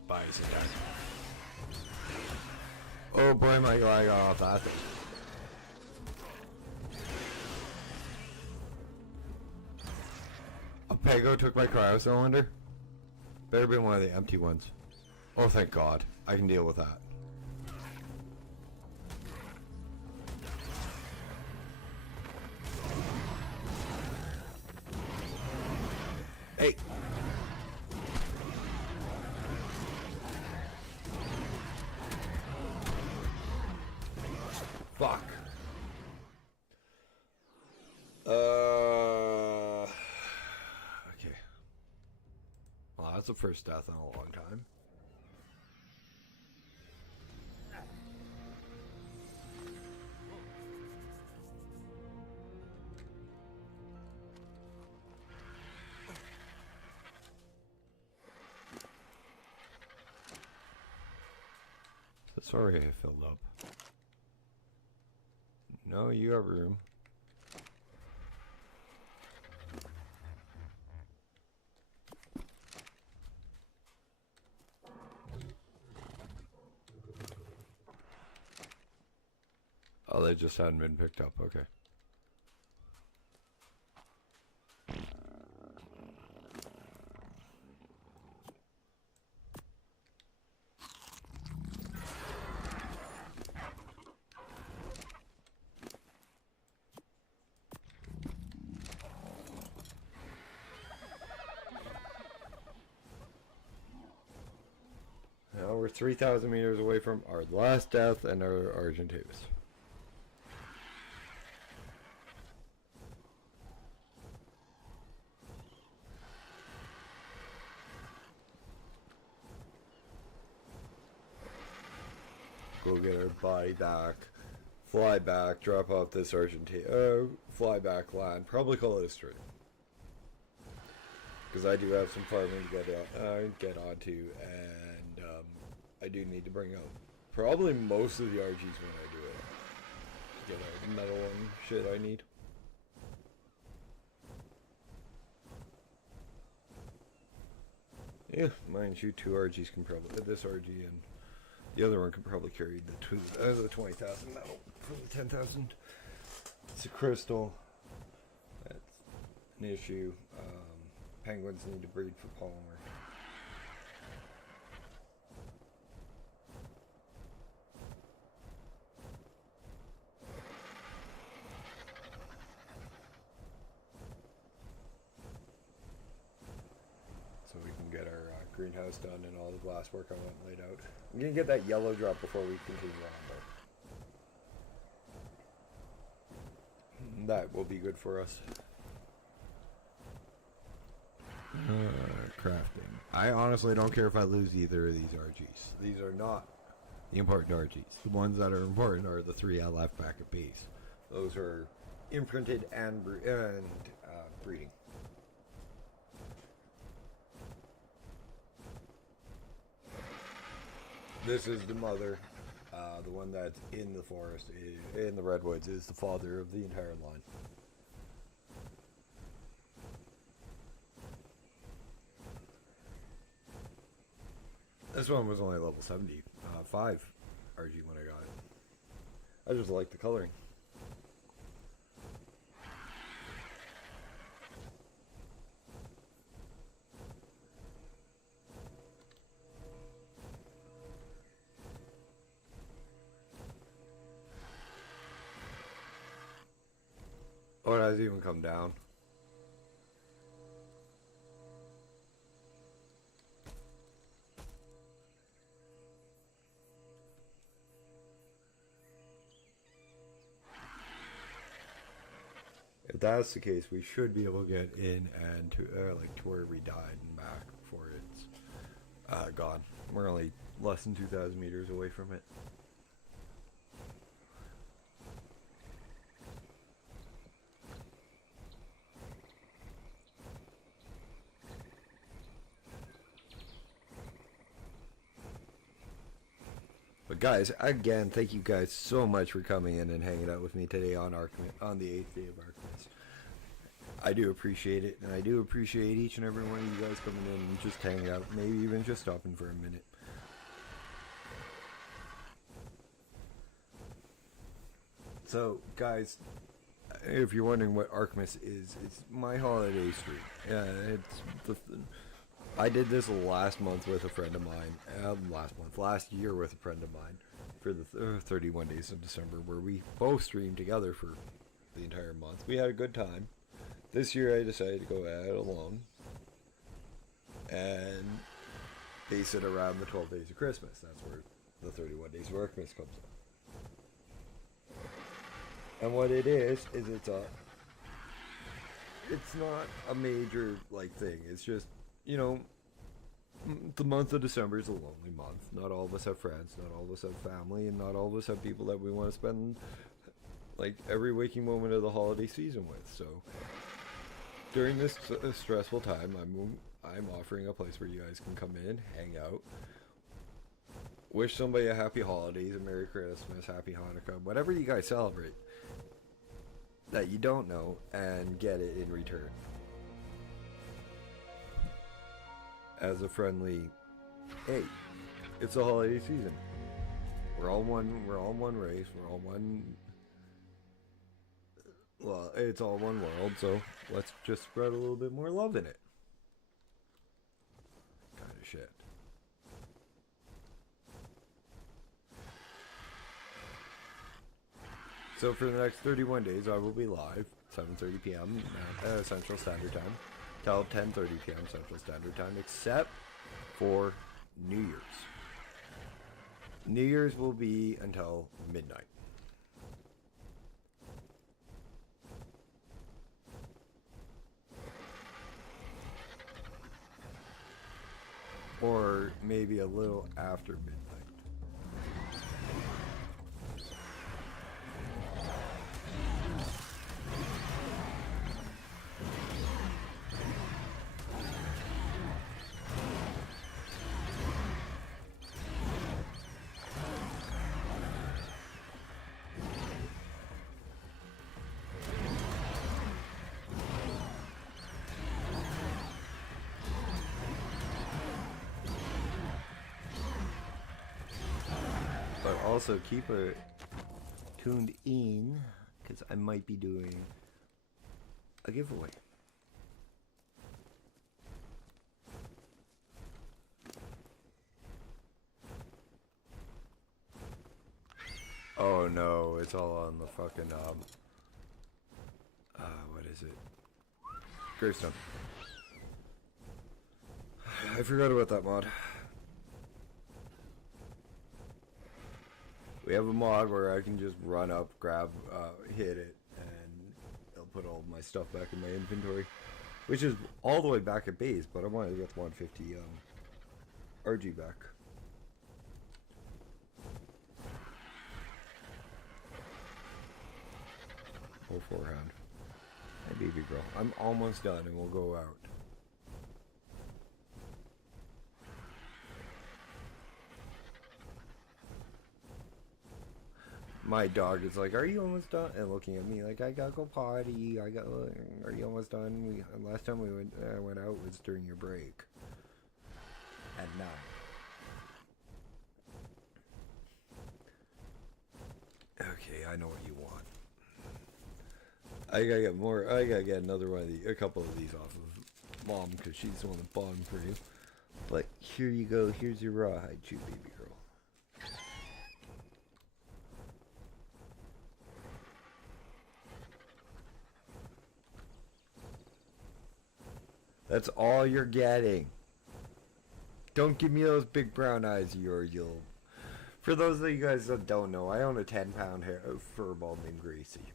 Spice attack. Oh boy, my God, I got off that thing. A Pego took my cryo cylinder. Better be one of the empty ones. Oh, thank God. I can deal with that. Hey! Fuck. Okay. Well, that's the first death in a long time. That's already filled up. No, you have room. Oh, they just hadn't been picked up. Okay. we're 3,000 meters away from our last death and our Argentavis. Go get our body back, fly back, drop off this fly back land, probably call it a stream. Because I do have some farming to get onto, and I do need to bring out probably most of the RGs when I do it. Get out the metal and shit I need. Yeah, mind you, 2 RGs can probably, this RG and the other one could probably carry the 20,000 metal for the 10,000. It's a crystal. That's an issue. Penguins need to breed for polymer. So we can get our greenhouse done and all the glass work I want laid out. I'm gonna get that yellow drop before we continue on, but that will be good for us. Crafting. I honestly don't care if I lose either of these RGs. These are not the important RGs. The ones that are important are the 3 I left back at base. Those are imprinted and breeding. This is the mother. The one that's in the forest, in the redwoods, is the father of the entire line. This one was only level 75 RG when I got it. I just like the coloring. Oh, it hasn't even come down. If that's the case, we should be able to get in and to like to where we died and back before it's gone. We're only less than 2,000 meters away from it. But guys, again, thank you guys so much for coming in and hanging out with me today on on the 8th day of Arkmas. I do appreciate it, and I do appreciate each and every one of you guys coming in and just hanging out, maybe even just stopping for a minute. So, guys, if you're wondering what Arkmas is, it's my holiday stream. I did this last month with a friend of mine, last year with a friend of mine, for the 31 days of December, where we both streamed together for the entire month. We had a good time. This year I decided to go at it alone and base it around the 12 days of Christmas. That's where the 31 days of Arkmas comes up. And what it is it's not a major thing. It's just, you know, the month of December is a lonely month. Not all of us have friends, not all of us have family, and not all of us have people that we want to spend every waking moment of the holiday season with. So during this stressful time, I'm offering a place where you guys can come in, hang out, wish somebody a happy holidays, a Merry Christmas, Happy Hanukkah, whatever you guys celebrate that you don't know, and get it in return as a friendly, hey, it's a holiday season. We're all one race, we're all one, well, it's all one world, so let's just spread a little bit more love in it. Kind of shit. So for the next 31 days, I will be live, 7:30 p.m. Central Standard Time, till 10:30 p.m. Central Standard Time, except for New Year's. New Year's will be until midnight. Or maybe a little after midnight. But also keep it tuned in, because I might be doing a giveaway. Oh no, it's all on the fucking, what is it? Gravestone. I forgot about that mod. We have a mod where I can just run up, grab, hit it, and it'll put all my stuff back in my inventory. Which is all the way back at base, but I want to get the 150, RG back. Or forehand. Hey baby girl, I'm almost done and we'll go out. My dog is like, "Are you almost done?" And looking at me like, "I gotta go potty. Are you almost done? Last time we went out was during your break at 9." Okay, I know what you want. I gotta get more. I gotta get another one of these, a couple of these off of Mom, because she's the one that bought them for you. But here you go. Here's your rawhide chew, baby girl. That's all you're getting. Don't give me those big brown eyes of yours, you'll... For those of you guys that don't know, I own a 10-pound fur ball named Gracie.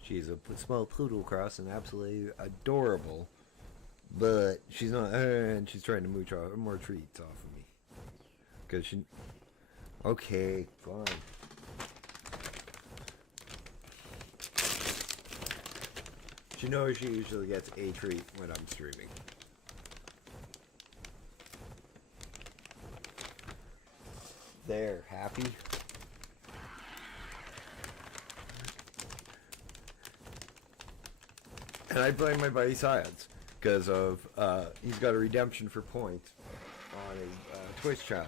She's a small poodle cross and absolutely adorable. But she's not... and she's trying to mooch more treats off of me. Because she... Okay, fine. She knows she usually gets a treat when I'm streaming. There, happy? And I blame my buddy Science, because of, he's got a redemption for points on his Twitch channel.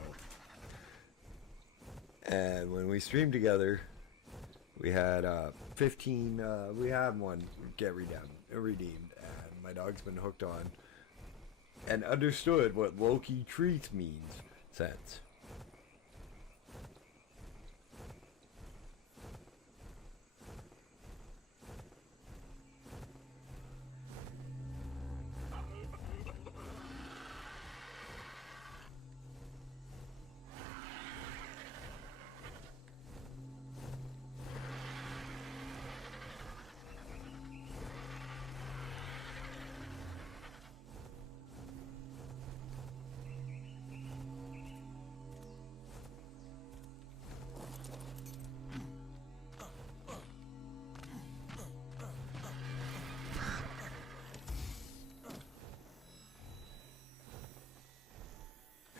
And when we streamed together, we had 15, we had one get redeemed, and my dog's been hooked on and understood what Loki treats means since.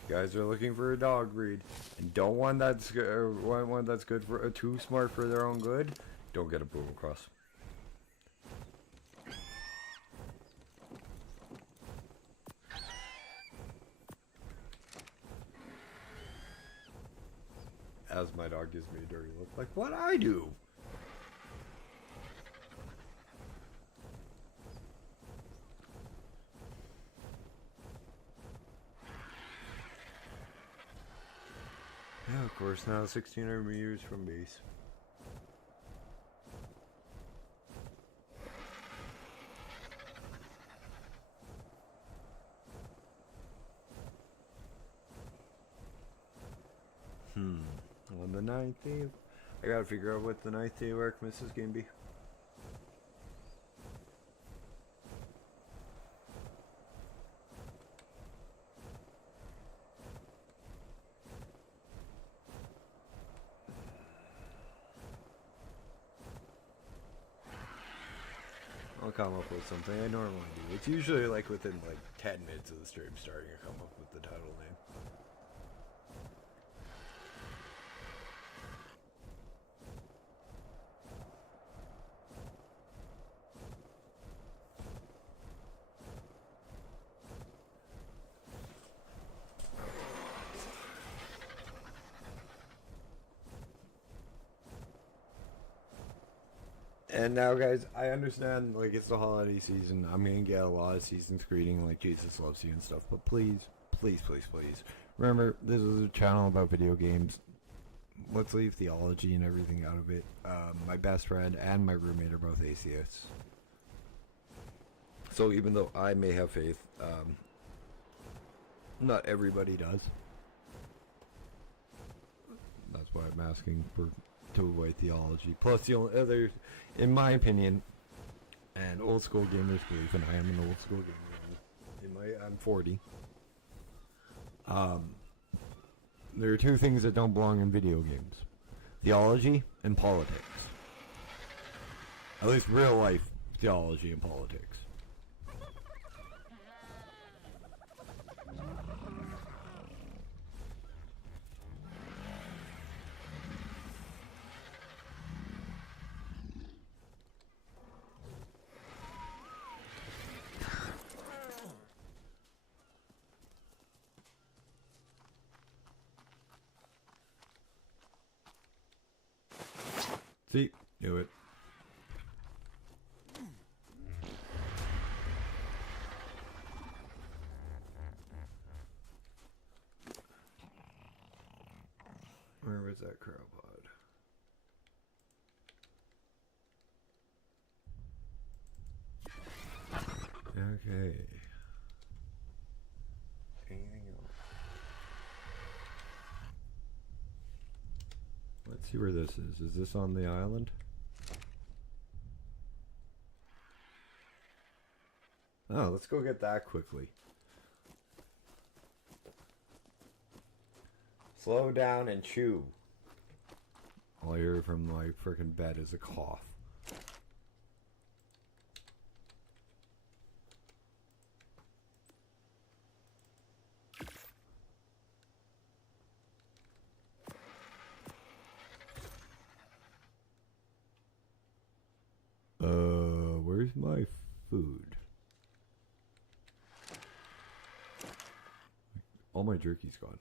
Guys are looking for a dog breed and don't want want one that's good for too smart for their own good, don't get a poodle cross. As my dog gives me a dirty look like what I do. Yeah, of course, now 1,600 meters from base. ninth day of... I gotta figure out what the ninth day of Arkmas is gonna be. I'll come up with something I normally do. It's usually like within like 10 minutes of the stream starting, I come up with the title name. And now, guys, I understand, like, it's the holiday season. I'm gonna get a lot of seasons greeting, like, Jesus loves you and stuff. But please, please, please, please, remember, this is a channel about video games. Let's leave theology and everything out of it. My best friend and my roommate are both atheists. So even though I may have faith, not everybody does. That's why I'm asking for... to avoid theology. Plus, the only other, in my opinion, and old school gamers believe, and I am an old school gamer. I'm 40. There are two things that don't belong in video games: theology and politics. At least real life theology and politics. See, knew it. Where was that crowpod? Okay. Anything else? Let's see where this is. Is this on the island? Oh, let's go get that quickly. Slow down and chew. All I hear from my frickin' bed is a cough. Where's my food? All my jerky's gone.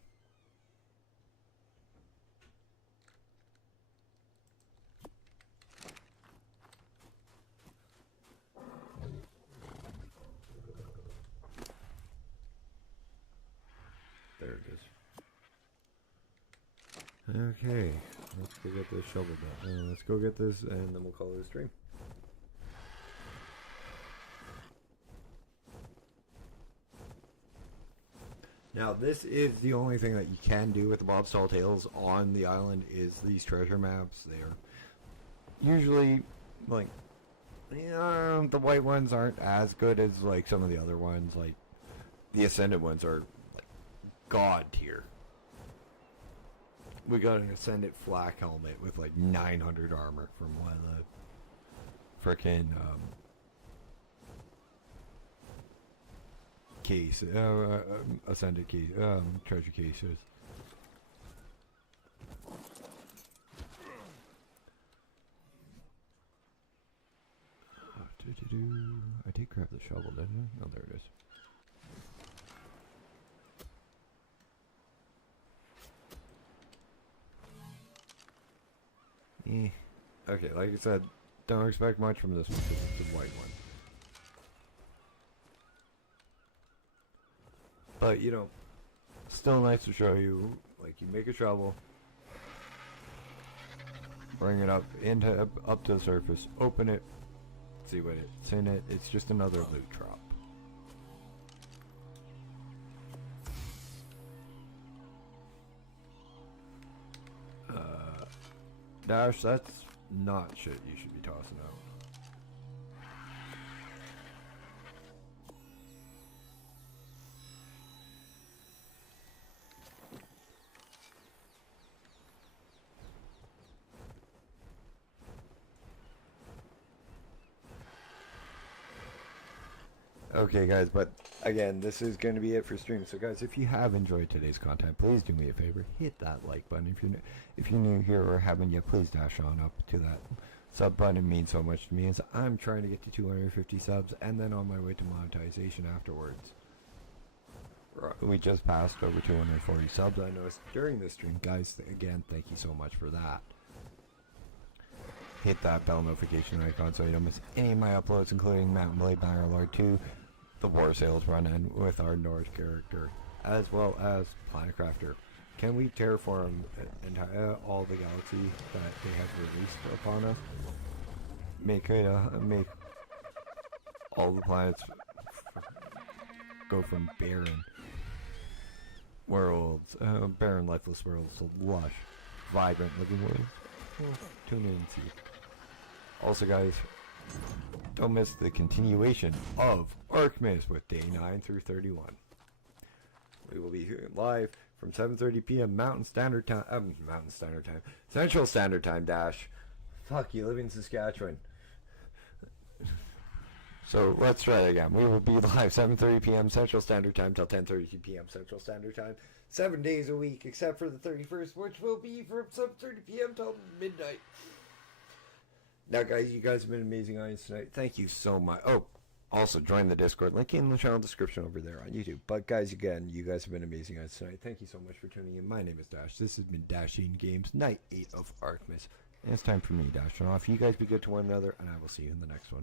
There it is. Okay, let's go get this shovel done. Let's go get this, and then we'll call it a stream. Now, this is the only thing that you can do with the Bob's Tall Tales on the island is these treasure maps. They're usually, like, the white ones aren't as good as, like, some of the other ones. Like, the Ascended ones are, like, god tier. We got an Ascended flak helmet with, like, 900 armor from one of the frickin', case, Ascended case, treasure cases. I did grab the shovel, didn't I? Oh, there it is. Okay, like I said, don't expect much from this one because it's the white one. But, you know, still nice to show you, like, you make a shovel, bring it up up to the surface, open it, see what it's in it. It's just another loot drop. Dash, that's not shit you should be tossing out. Okay guys, but again, this is going to be it for stream. So guys, if you have enjoyed today's content, please do me a favor, hit that like button. If you're new here or haven't yet, please dash on up to that sub button. It means so much to me, as I'm trying to get to 250 subs and then on my way to monetization afterwards. We just passed over 240 subs, I noticed during this stream. Guys, again, thank you so much for that. Hit that bell notification icon so you don't miss any of my uploads, including Mountain Blade Bannerlord 2, the War Sales run-in with our Norse character, as well as Planet Crafter. Can we terraform all the galaxy that they have released upon us? Make all the planets go from barren worlds, barren lifeless worlds to lush, vibrant living worlds. Well, tune in and see. Also guys, don't miss the continuation of Arkmas with day 9 through 31. We will be here live from 7:30 p.m. Mountain Standard Time, Central Standard Time dash. Fuck, you live in Saskatchewan. So let's try it again. We will be live 7:30 p.m. Central Standard Time till 10:30 p.m. Central Standard Time. 7 days a week, except for the 31st, which will be from 7:30 p.m. till midnight. Now, guys, you guys have been amazing audience tonight. Thank you so much. Oh, also join the Discord. Link in the channel description over there on YouTube. But, guys, again, you guys have been amazing audience tonight. Thank you so much for tuning in. My name is Dash. This has been Dashing Games, Night 8 of Arkmas. And it's time for me, Dash, and off. You guys be good to one another, and I will see you in the next one.